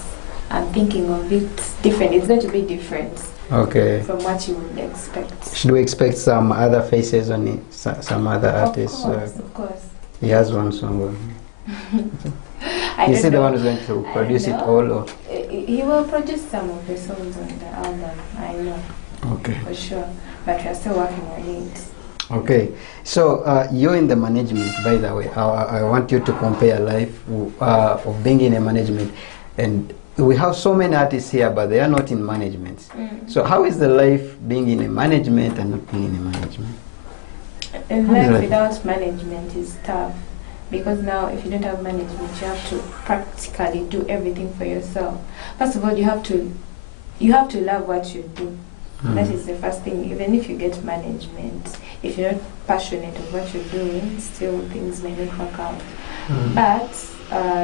I'm thinking of it different. It's going to be different. Okay. From what you would expect. Should we expect some other faces on it? Some other artists? Of course. He has one song. Is he the one who's going to produce it all? Or? He will produce some of the songs on the album, I know. Okay. For sure. But we're still working on it. Okay. So you're in the management, by the way. I want you to compare life of being in a management. And we have so many artists here, but they are not in management. So how is the life being in a management and not being in a management? Life without management is tough. Because now, if you don't have management, you have to practically do everything for yourself. First of all, you have to love what you do. That is the first thing. Even if you get management, if you're not passionate of what you're doing, still things may not work out. But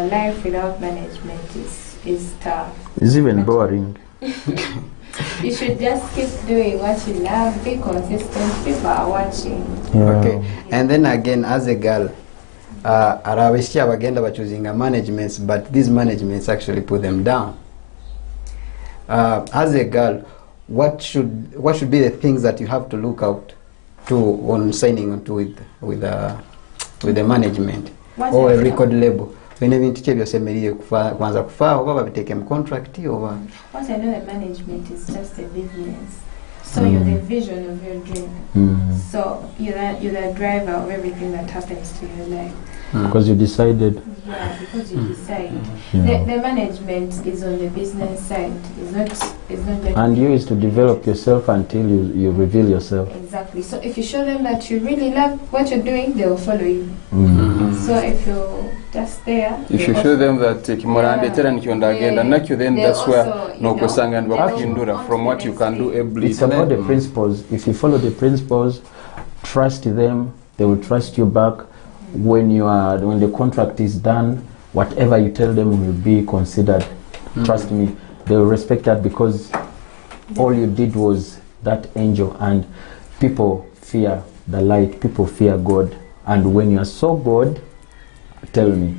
life without management is tough. It's even boring. You should just keep doing what you love. Be consistent. People are watching. Yeah. Okay. And then again, as a girl, abashiki abagenda bachuzinga managements, but these managements actually put them down. As a girl, what should be the things that you have to look out to on signing on to with the management or a record label? Bino ebintu kye byosemeriye kwanza kufa oba babiteke mu contract oba? What I know, the management is just a business. So you're the vision of your dream. So you're the driver of everything that happens to your life. Because you decided. Yeah, because you decide. The management is on the business side. It's not like. And you is to develop yourself until you reveal yourself. Exactly. So if you show them that you really love what you're doing, they will follow you. So if you're just there. If you show them that kimorandetera nikyonda agenda nakyo, then that's where nokusanga and bakuhindura from what you can do every. It's about the principles. If you follow the principles, trust them, they will trust you back. When the contract is done, whatever you tell them will be considered. Trust me, they will respect that because all you did was that angel, and people fear the light, people fear God. And when you are so good, tell me,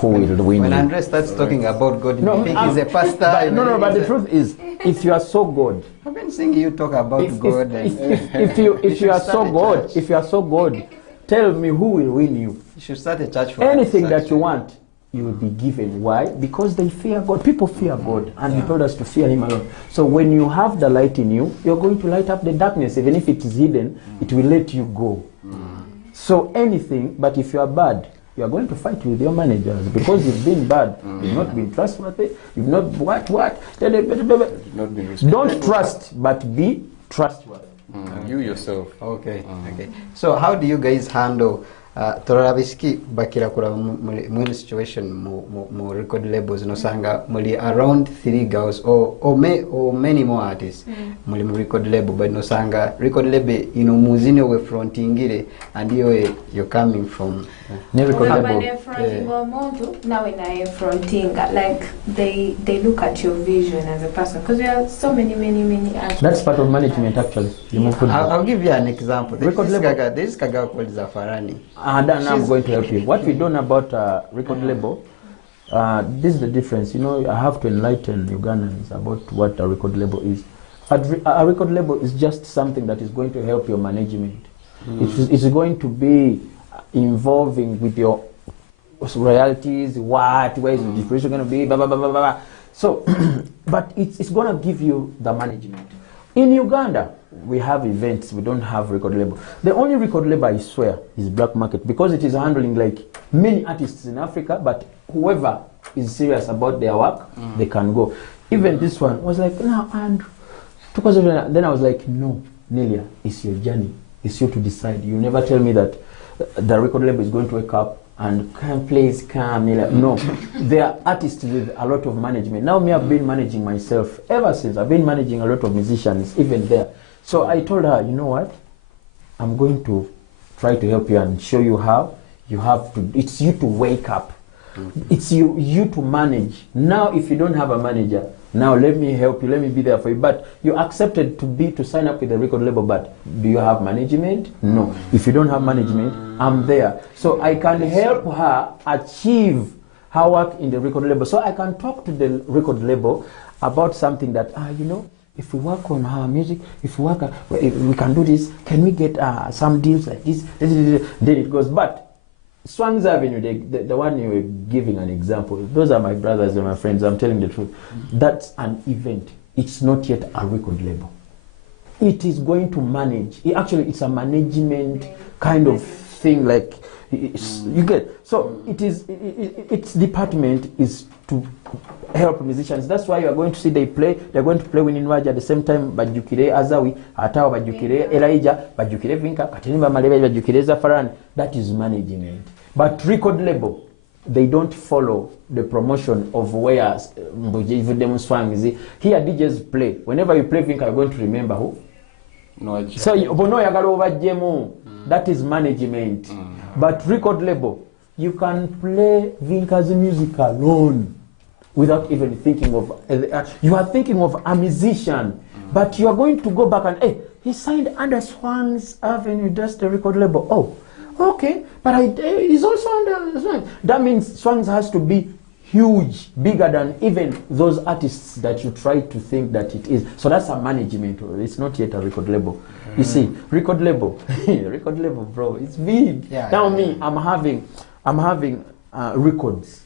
who will win? When you? Andre starts talking about God, you think he's a pastor. But the truth is, if you are so good, I've been seeing you talk about God. If you are so good, tell me who will win you. You should start a church for anything that you want, you will be given. Why? Because they fear God. People fear God, and He told us to fear Him alone. So when you have the light in you, you're going to light up the darkness. Even if it is hidden, it will let you go. So anything, but if you are bad, you are going to fight with your managers because you've been bad. You've not been trustworthy. You've not what? Don't trust, but be trustworthy. You yourself. Okay. So how do you guys handle Torabisiki bakira kula mu situation mu record labels nosanga muli around 3 girls or many more artists muli mu record label, but nosanga record label muzine we frontingire and you're coming from record label. Like they look at your vision as a person because there are so many artists. That's part of management actually. I'll give you an example. This Kaga called Zafarani. And I'm going to help you. What we don't know about record label, this is the difference. I have to enlighten Ugandans about what a record label is. A record label is just something that is going to help your management. It's going to be involving with your royalties, where is the distribution going to be, blah, blah, blah, blah, blah. So, but it's going to give you the management. In Uganda, we have events, we don't have record label. The only record label, I swear, is Black Market because it is handling like many artists in Africa, but whoever is serious about their work, they can go. Even this one was like, no, and then I was like, no, Nelia, it's your journey. It's you to decide. You never tell me that the record label is going to wake up and come, please come. No, there are artists with a lot of management. Now me, I've been managing myself ever since. I've been managing a lot of musicians, even there. So I told her, you know what? I'm going to try to help you and show you how you have to. It's you to wake up. It's you to manage. Now, if you don't have a manager, now let me help you. Let me be there for you. But you accepted to sign up with a record label. But do you have management? No. If you don't have management, I'm there. So I can help her achieve her work in the record label. So I can talk to the record label about something that if we work on our music, if we can do this. Can we get some deals like this? Then it goes. But Swang's Avenue, the one you were giving an example, those are my brothers and my friends, I'm telling the truth. That's an event. It's not yet a record label. It is going to manage. It's a management kind of thing, like, you get. So its department is to help musicians. That's why you are going to see they're going to play Winnie Nwaja at the same time. Bajukire Azawi, Atawa Bajukire Elijah, Bajukire Vinka, Katinimba Malebe, Bajukire Zafaran. That is management. But record label, they don't follow the promotion of where Swang is. Here DJs play. Whenever you play Vinka, you're going to remember who? So that is management. But record label, you can play Vinka's music alone without even thinking of you are thinking of a musician, but you are going to go back and he signed under Swang's Avenue. That's the record label. Oh, okay, but he's also under Swang. That means Swang's has to be huge, bigger than even those artists that you try to think that it is. So that's a management. It's not yet a record label. You see, record label, bro, it's big. I'm having records,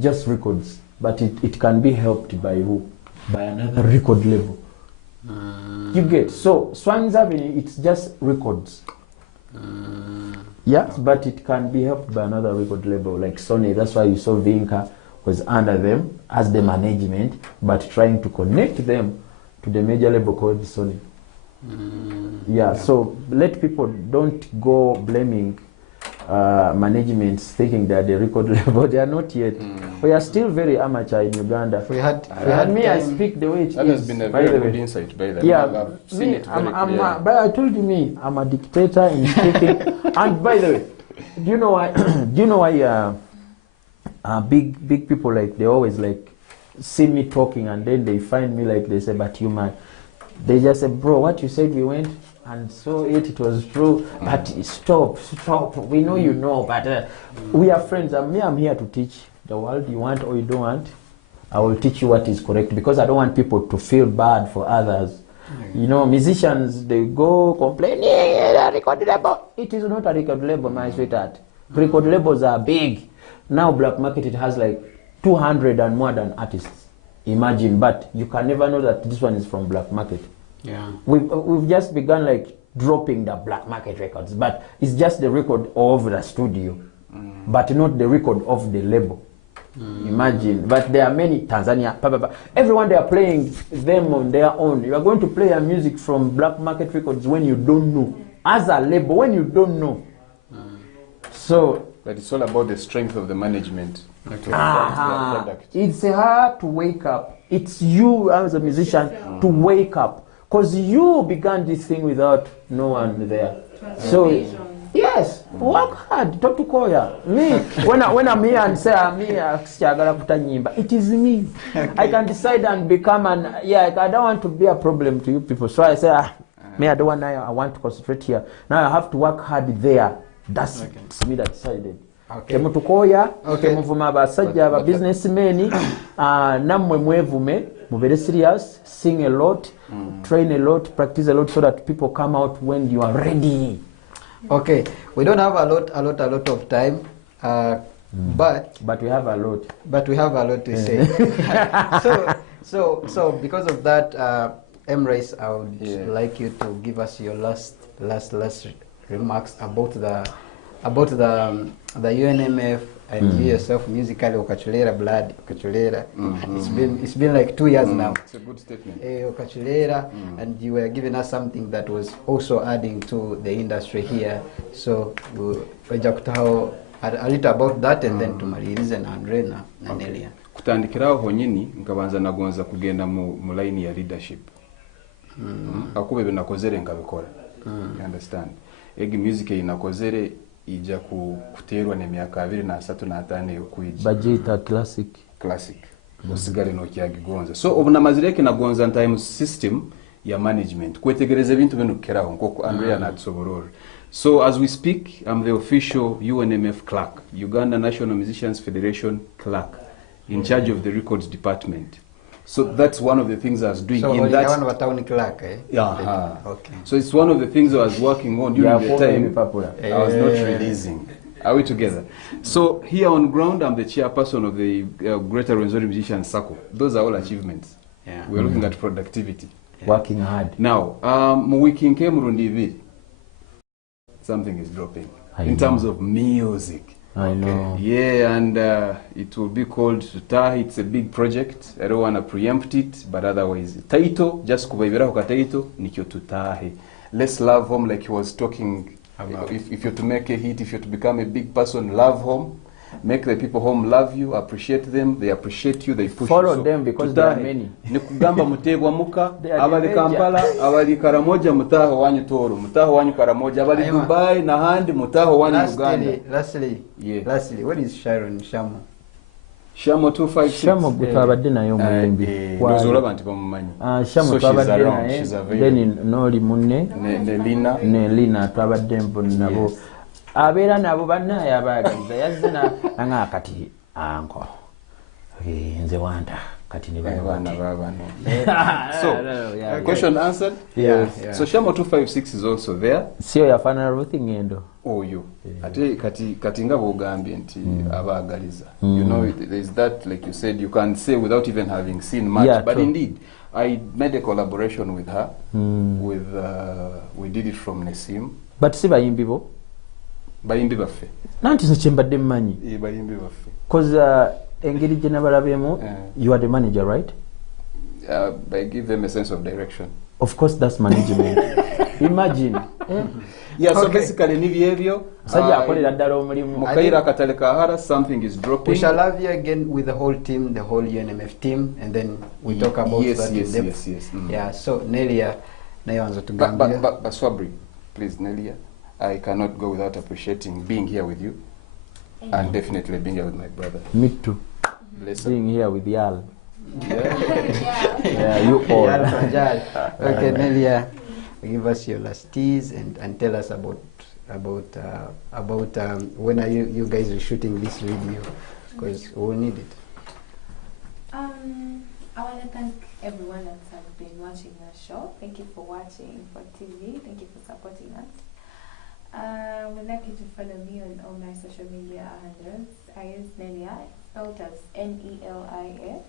just records, but it can be helped by who? By another record label. You get. So Swang's Avenue, it's just records. Yes, but it can be helped by another record label like Sony. That's why you saw Vinka was under them as the management, but trying to connect them to the major label called Sony. So let people don't go blaming managements thinking that the record label, they are not yet. We are still very amateur in Uganda. We had I speak the way it is. That has been a very good insight by the way. I've seen it very clearly. But I told you I'm a dictator in speaking. And by the way, do you know why big people, like, they always like see me talking and then they find me, like, they say, but you man, they just say, bro, what you said, we went and saw it was true, but stop, we know you know, but we are friends. I'm here to teach the world. You want or you don't want, I will teach you what is correct, because I don't want people to feel bad for others. Musicians, they go complaining, a record label. It is not a record label, my sweetheart. Record labels are big. Now Black Market, it has like 200 and more than artists. Imagine, but you can never know that this one is from Black Market. Yeah. We've just begun like dropping the Black Market records, but it's just the record of the studio, but not the record of the label. Imagine, but there are many Tanzania, everyone, they are playing them on their own. You are going to play a music from Black Market Records when you don't know, as a label, when you don't know. So, but it's all about the strength of the management. It's hard to wake up. It's you as a musician to wake up, because you began this thing without no one there. So yes, work hard. Talk to Koya. Me, when I'm here and say I'm here, it is me. I can decide and become I don't want to be a problem to you people. So I say, I don't want now. I want to concentrate here. Now I have to work hard there. That's me that decided. Temutukoya, temuvuma abasajja aba businessmen, namwe mwevume, mubere serious, sing a lot, train a lot, practice a lot, so that people come out when you are ready. Okay, we don't have a lot of time, but we have a lot. But we have a lot to say. So because of that, Emrys, I would like you to give us your last remarks about about the UNMF and you yourself musically ukachulera blood ukachulera. It's been like 2 years now. It's a good statement. Ukachulera, and you were giving us something that was also adding to the industry here. So wajakutaho a little about that and then tumalirize na Andre na Nelia. Kutandikiraho honyini nkabanza nagonza kugenda mu line ya leadership. Akube binakozere ngabikora. You understand? Egi music inakozere ija kuterwa n'emyaka 23 na 5 yokwija. Bajita classic. Usigale no kyagigonza. So obuna mazireke nagonza time system ya management. Kwetegereza ebintu bino keraho nkoko Andrea na Tsobororo. So as we speak, I'm the official UNMF clerk, Uganda National Musicians Federation clerk, in charge of the records department. So that's one of the things I was doing so in that. So town clerk, eh? Yeah. Okay. So it's one of the things I was working on during the time popular. I was not releasing. Are we together? So here on ground, I'm the chairperson of the Greater Rwenzori Musicians Circle. Those are all achievements. Yeah. We're looking at productivity. Working hard. Now, mu wiki nke murundi ibiri, something is dropping in terms of music. I know. Yeah, and it will be called Tutahi. It's a big project. I don't want to preempt it, but otherwise, title, just kubaibira kwa title, nikyo Tutahi. Let's love home, like he was talking about. If you're to make a hit, if you're to become a big person, love home. Make the people home love you, appreciate them, they appreciate you, they push Follow you. So, them because there are many. Nikugamba mutebwa muka, They are abali the Kampala, abali Karamoja, mutaho wanyu Toro, mutaho wanyu Karamoja, abali Ayuma. Dubai, na handi, mutaho wanyu Uganda. Lastly, what is Sharon Shamo? Shamo 256. Shamo twabadde nayo muyimbi. Ndozo olaba nti bamumanyi. Shamo So she's twabadde around, naye. she's available. Then noli munne. Ne Lina. Ne Lina twabadde nabo. Yes. Abeera nabo bannaye abaagaliza yazze nanga kati anko. Nze wanda kati ne Bana bano. baba. So, yeah. question answered? Yeah. So Shamo 256 is also there. Sio yafaanana Ruth Ngendo. Oyo. Ate kati nga bogambye nti abaagaliza. You know, there's that, like you said, you can say without even having seen much. Yeah, but true. indeed, I made a collaboration with her. We did it from Nesim. But si bayimbi bo. Bayimbi baffe. Nanti se kyembadde mmanyi. Bayimbi baffe. Because engeri gye nabalabyemu, you are the manager, right? I give them a sense of direction. Of course, that's management. Imagine. Yeah, so Okay. basically nibyebyo. Sajja akolera ddala omulimu. Mukaira akatale kahara, something is dropping. We shall have you again with the whole team, the whole UNMF team, and then we talk about that in depth. Yes. Yeah, so Nelia, nayo anza tugambia. But Swabri, please, Nelia, I cannot go without appreciating being here with you, and definitely being here with my brother. Me too. Bless him. Being here with Yal. Yeah. You all. Yeah, fragile. Okay, Nelia, give us your last tease and tell us about when are you guys are shooting this video, because we'll need it. I want to thank everyone that has been watching the show. Thank you for watching for TV. Thank you for supporting us. I would like you to follow me on all my social media handles. I use Nelia, spelled as Neliah.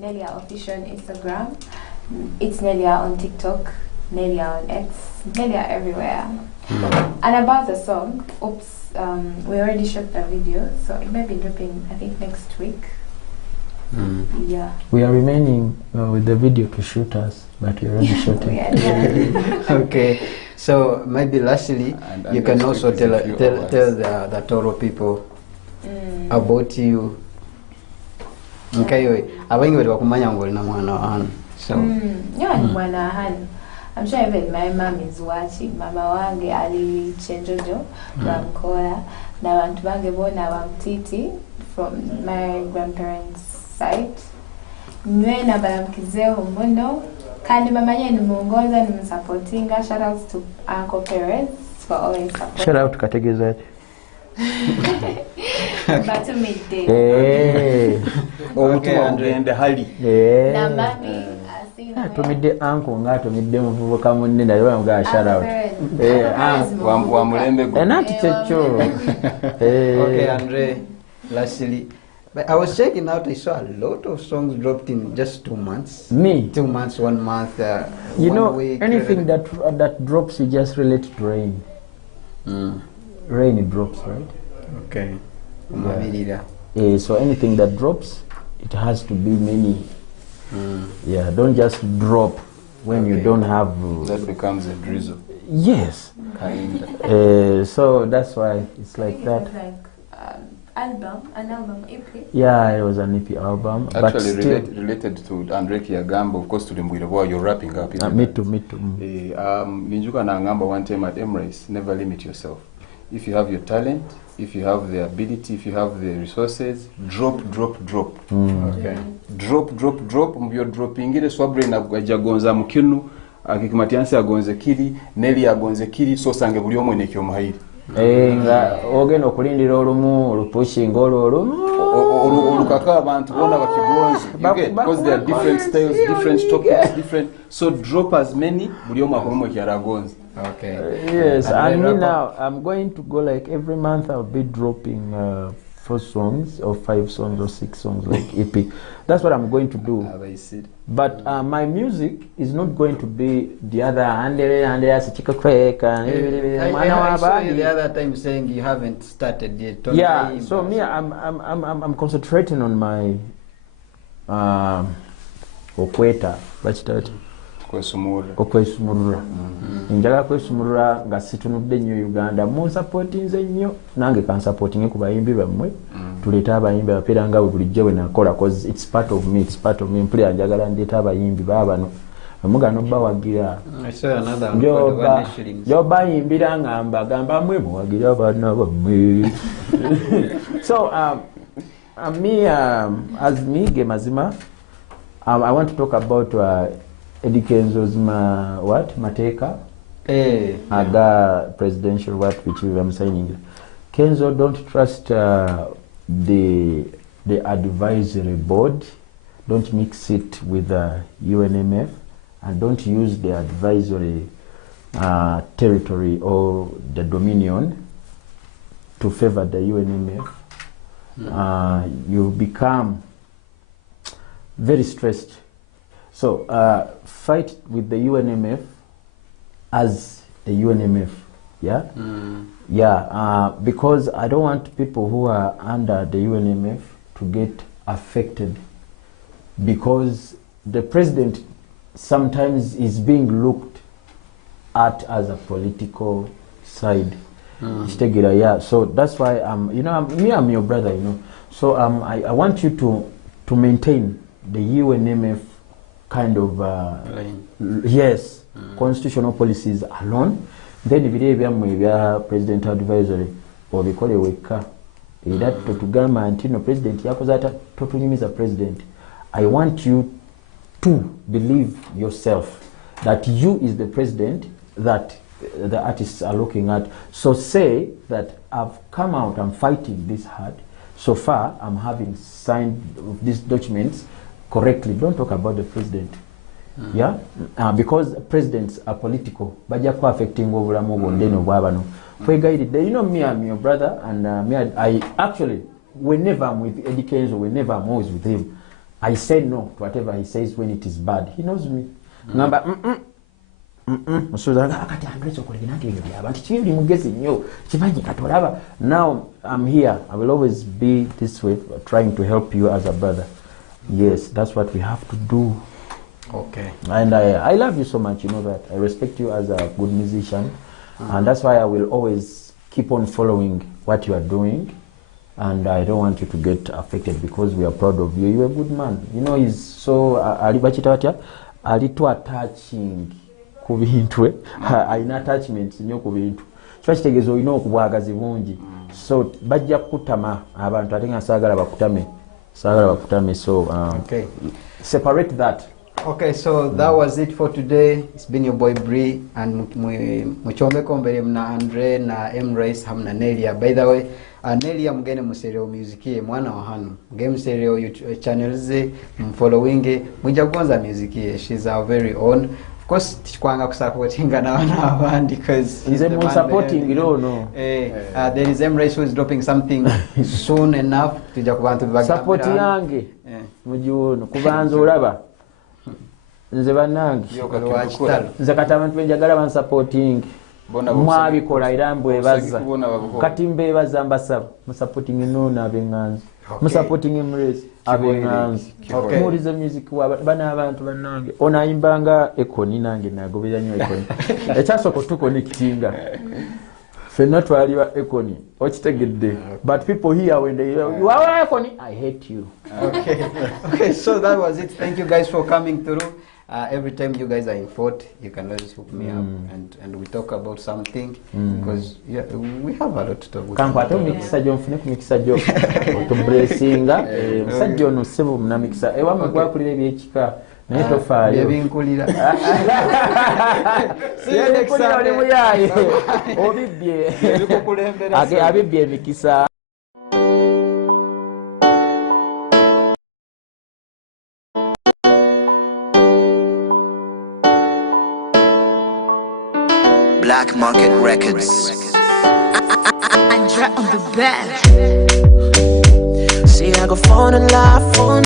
Nelia official on Instagram. It's Nelia on TikTok. Nelia on X. Nelia everywhere. And about the song, we already shot the video, so it might be dropping, I think, next week. Yeah. We are remaining with the video to shoot us, but we already shot it. Yeah. Okay, so maybe lastly, And you can next also week is a few hours. tell the Toro people about you. Okay, abangi bali bakumanya ngo olina mwana wa Ann. So Yeah, ni mwana hanu. I'm sure even my mom is watching. Mama wange ali chenjojo Ramkora na bantu bange bona bamtiti from my grandparents' side. Nwe na baramkizeho muno. Kandi mama ye ni muongoza ni msupportinga. Shout out to Uncle Perez for always supporting. Shout out to Kategeza. Batu midday. Hey. Omutima ugende hali. Na mami asina. Atumidde anko nga atumidde muvubuka munne naye bamugaa shout out. Wa mulembe go. Nanti kyekyo. okay, Andre, lastly, but I was checking out. I saw a lot of songs dropped in just 2 months. Me. 2 months, 1 month. You 1 know, week. anything that drops, you just relate to rain. rain drops, right? Okay. Umabirira. So anything that drops, it has to be many. Yeah, don't just drop when you Okay. don't have. That becomes a drizzle. Yes. Kinda. So that's why it's I like think it that. was like an album EP. Yeah, it was an EP album, but Actually, still. related to Andre Kiagamba, of course, to Limbwira, you're wrapping up. isn't Me it? too, me too. Minjuka na ngamba one time at Emirates, never limit yourself. If you have your talent, if you have the ability, if you have the resources, drop. Okay. Drop. Mbyo dropping ile Swabri na agonza mukinu, akikimatiansi agonze kiri, Nelly agonze kiri, so sange buli omwe nekyo mahiri. Nga ogenda okulindira olumu olupushinga olumu Olukaka abantu bona bakigonze. You get, because there are different styles, different topics, different. So drop as many buli omwe akomwe kyaragonze. Okay. yes, and me then now I'm going to go like every month I'll be dropping 4 songs or 5 songs or 6 songs like EP. That's what I'm going to do. But my music is not going to be the other I saw you the other time saying you haven't started yet. Don't yeah, name so us. me I'm concentrating on my okweta bakitati okwesumulula njagala kwesumulula nga situnudde nnyo Uganda munsupportinze nnyo nange kansupportinge ku bayimbi bammwe tuleeta abayimbi abapeera nga bwe bulijjo bwe nakola cause it's part of me mpulira njagala ndeeta abayimbi baabano amugano bawagira I saw another one called One Shillings. bayimbira nga mbagamba mwe muwagira abaana bammwe so me as me ge mazima I want to talk about Eddie Kenzo's Mateka aga presidential which I'm signing. Kenzo, don't trust the advisory board. Don't mix it with UNMF, and don't use the advisory territory or the dominion to favor the UNMF. You become very stressed. So fight with the UNMF as the UNMF, yeah? Yeah, because I don't want people who are under the UNMF to get affected, because the president sometimes is being looked at as a political side. Yeah, so that's why I'm your brother, So I want you to maintain the UNMF kind of yes, constitutional policies alone. Then ebire byammwe ebya president advisory obikole wekka era totugamba nti no president yakoze ata totunyumiza president. I want you to believe yourself that you is the president that the artists are looking at. So say that I've come out, I'm fighting this hard. So far I'm having signed these documents correctly. Don't talk about the president. Yeah, because presidents are political. Baja ko affecting obulamu bwondeno bwabano. Me, I'm your brother, and I actually, whenever I'm with Eddie Kenzo, whenever I'm always with him, I say no to whatever he says when it is bad. He knows me. Ngamba now I'm here. I will always be this way, trying to help you as a brother. Yes, that's what we have to do. Okay. And I love you so much, you know that. I respect you as a good musician. And that's why I will always keep on following what you are doing. And I don't want you to get affected because we are proud of you. You're a good man. He's so a little attaching ku bintu. Alina attachments nnyo ku bintu. Kiba kitegeeza olina okubwagazi bungi. So bajja kukutama abantu ate nga saagala bakutame. So Okay. separate that. Okay, so that was it for today. It's been your boy Bree and muchombeko mbere mna Andre na Emrace hamna Nelia. By the way, Nelia mgene musereo musikie mwana wa hanu. Mgene musereo YouTube channels ze mfollowinge mwija kwanza musikie. She's our very own. Of course tikwanga kusupportinga na wana abandi because Is anyone supporting? You don't know. There is Emrace who is dropping something soon enough. Tujja kubantu bagambira. Support yange. Mujiwono kubanza olaba. Nze bannange. Nze kati abantu benjagala bansupporting. Bona mwabikola era mbwebaza kubona babuho. kati mbebaza mbasaba musupporting nona abenganzi musupporting embrace abenganzi Okay. mulize music wa bana abantu banange onayimbanga ekoni nange nagoberera nnyo ekoni ekyasooka tuconnectinga fenna twaliwa ekoni okitegedde but people here when they you are ekoni I hate you. Okay, so that was it. Thank you guys for coming through. Every time you guys are in Fort, you can always hook me up and we talk about something because yeah, we have a lot to talk about. Kankwate omikisa gyonfune ku mikisa gyo otublessinga musajja ono ssebo munamikisa ewamu gwakulira ebyekika naye tofaayo Ebinkulira. yekulira oli muyaye obibbye abibbye emikisa. Black Market Records. Andra on the bed. See, I go phone and live phone.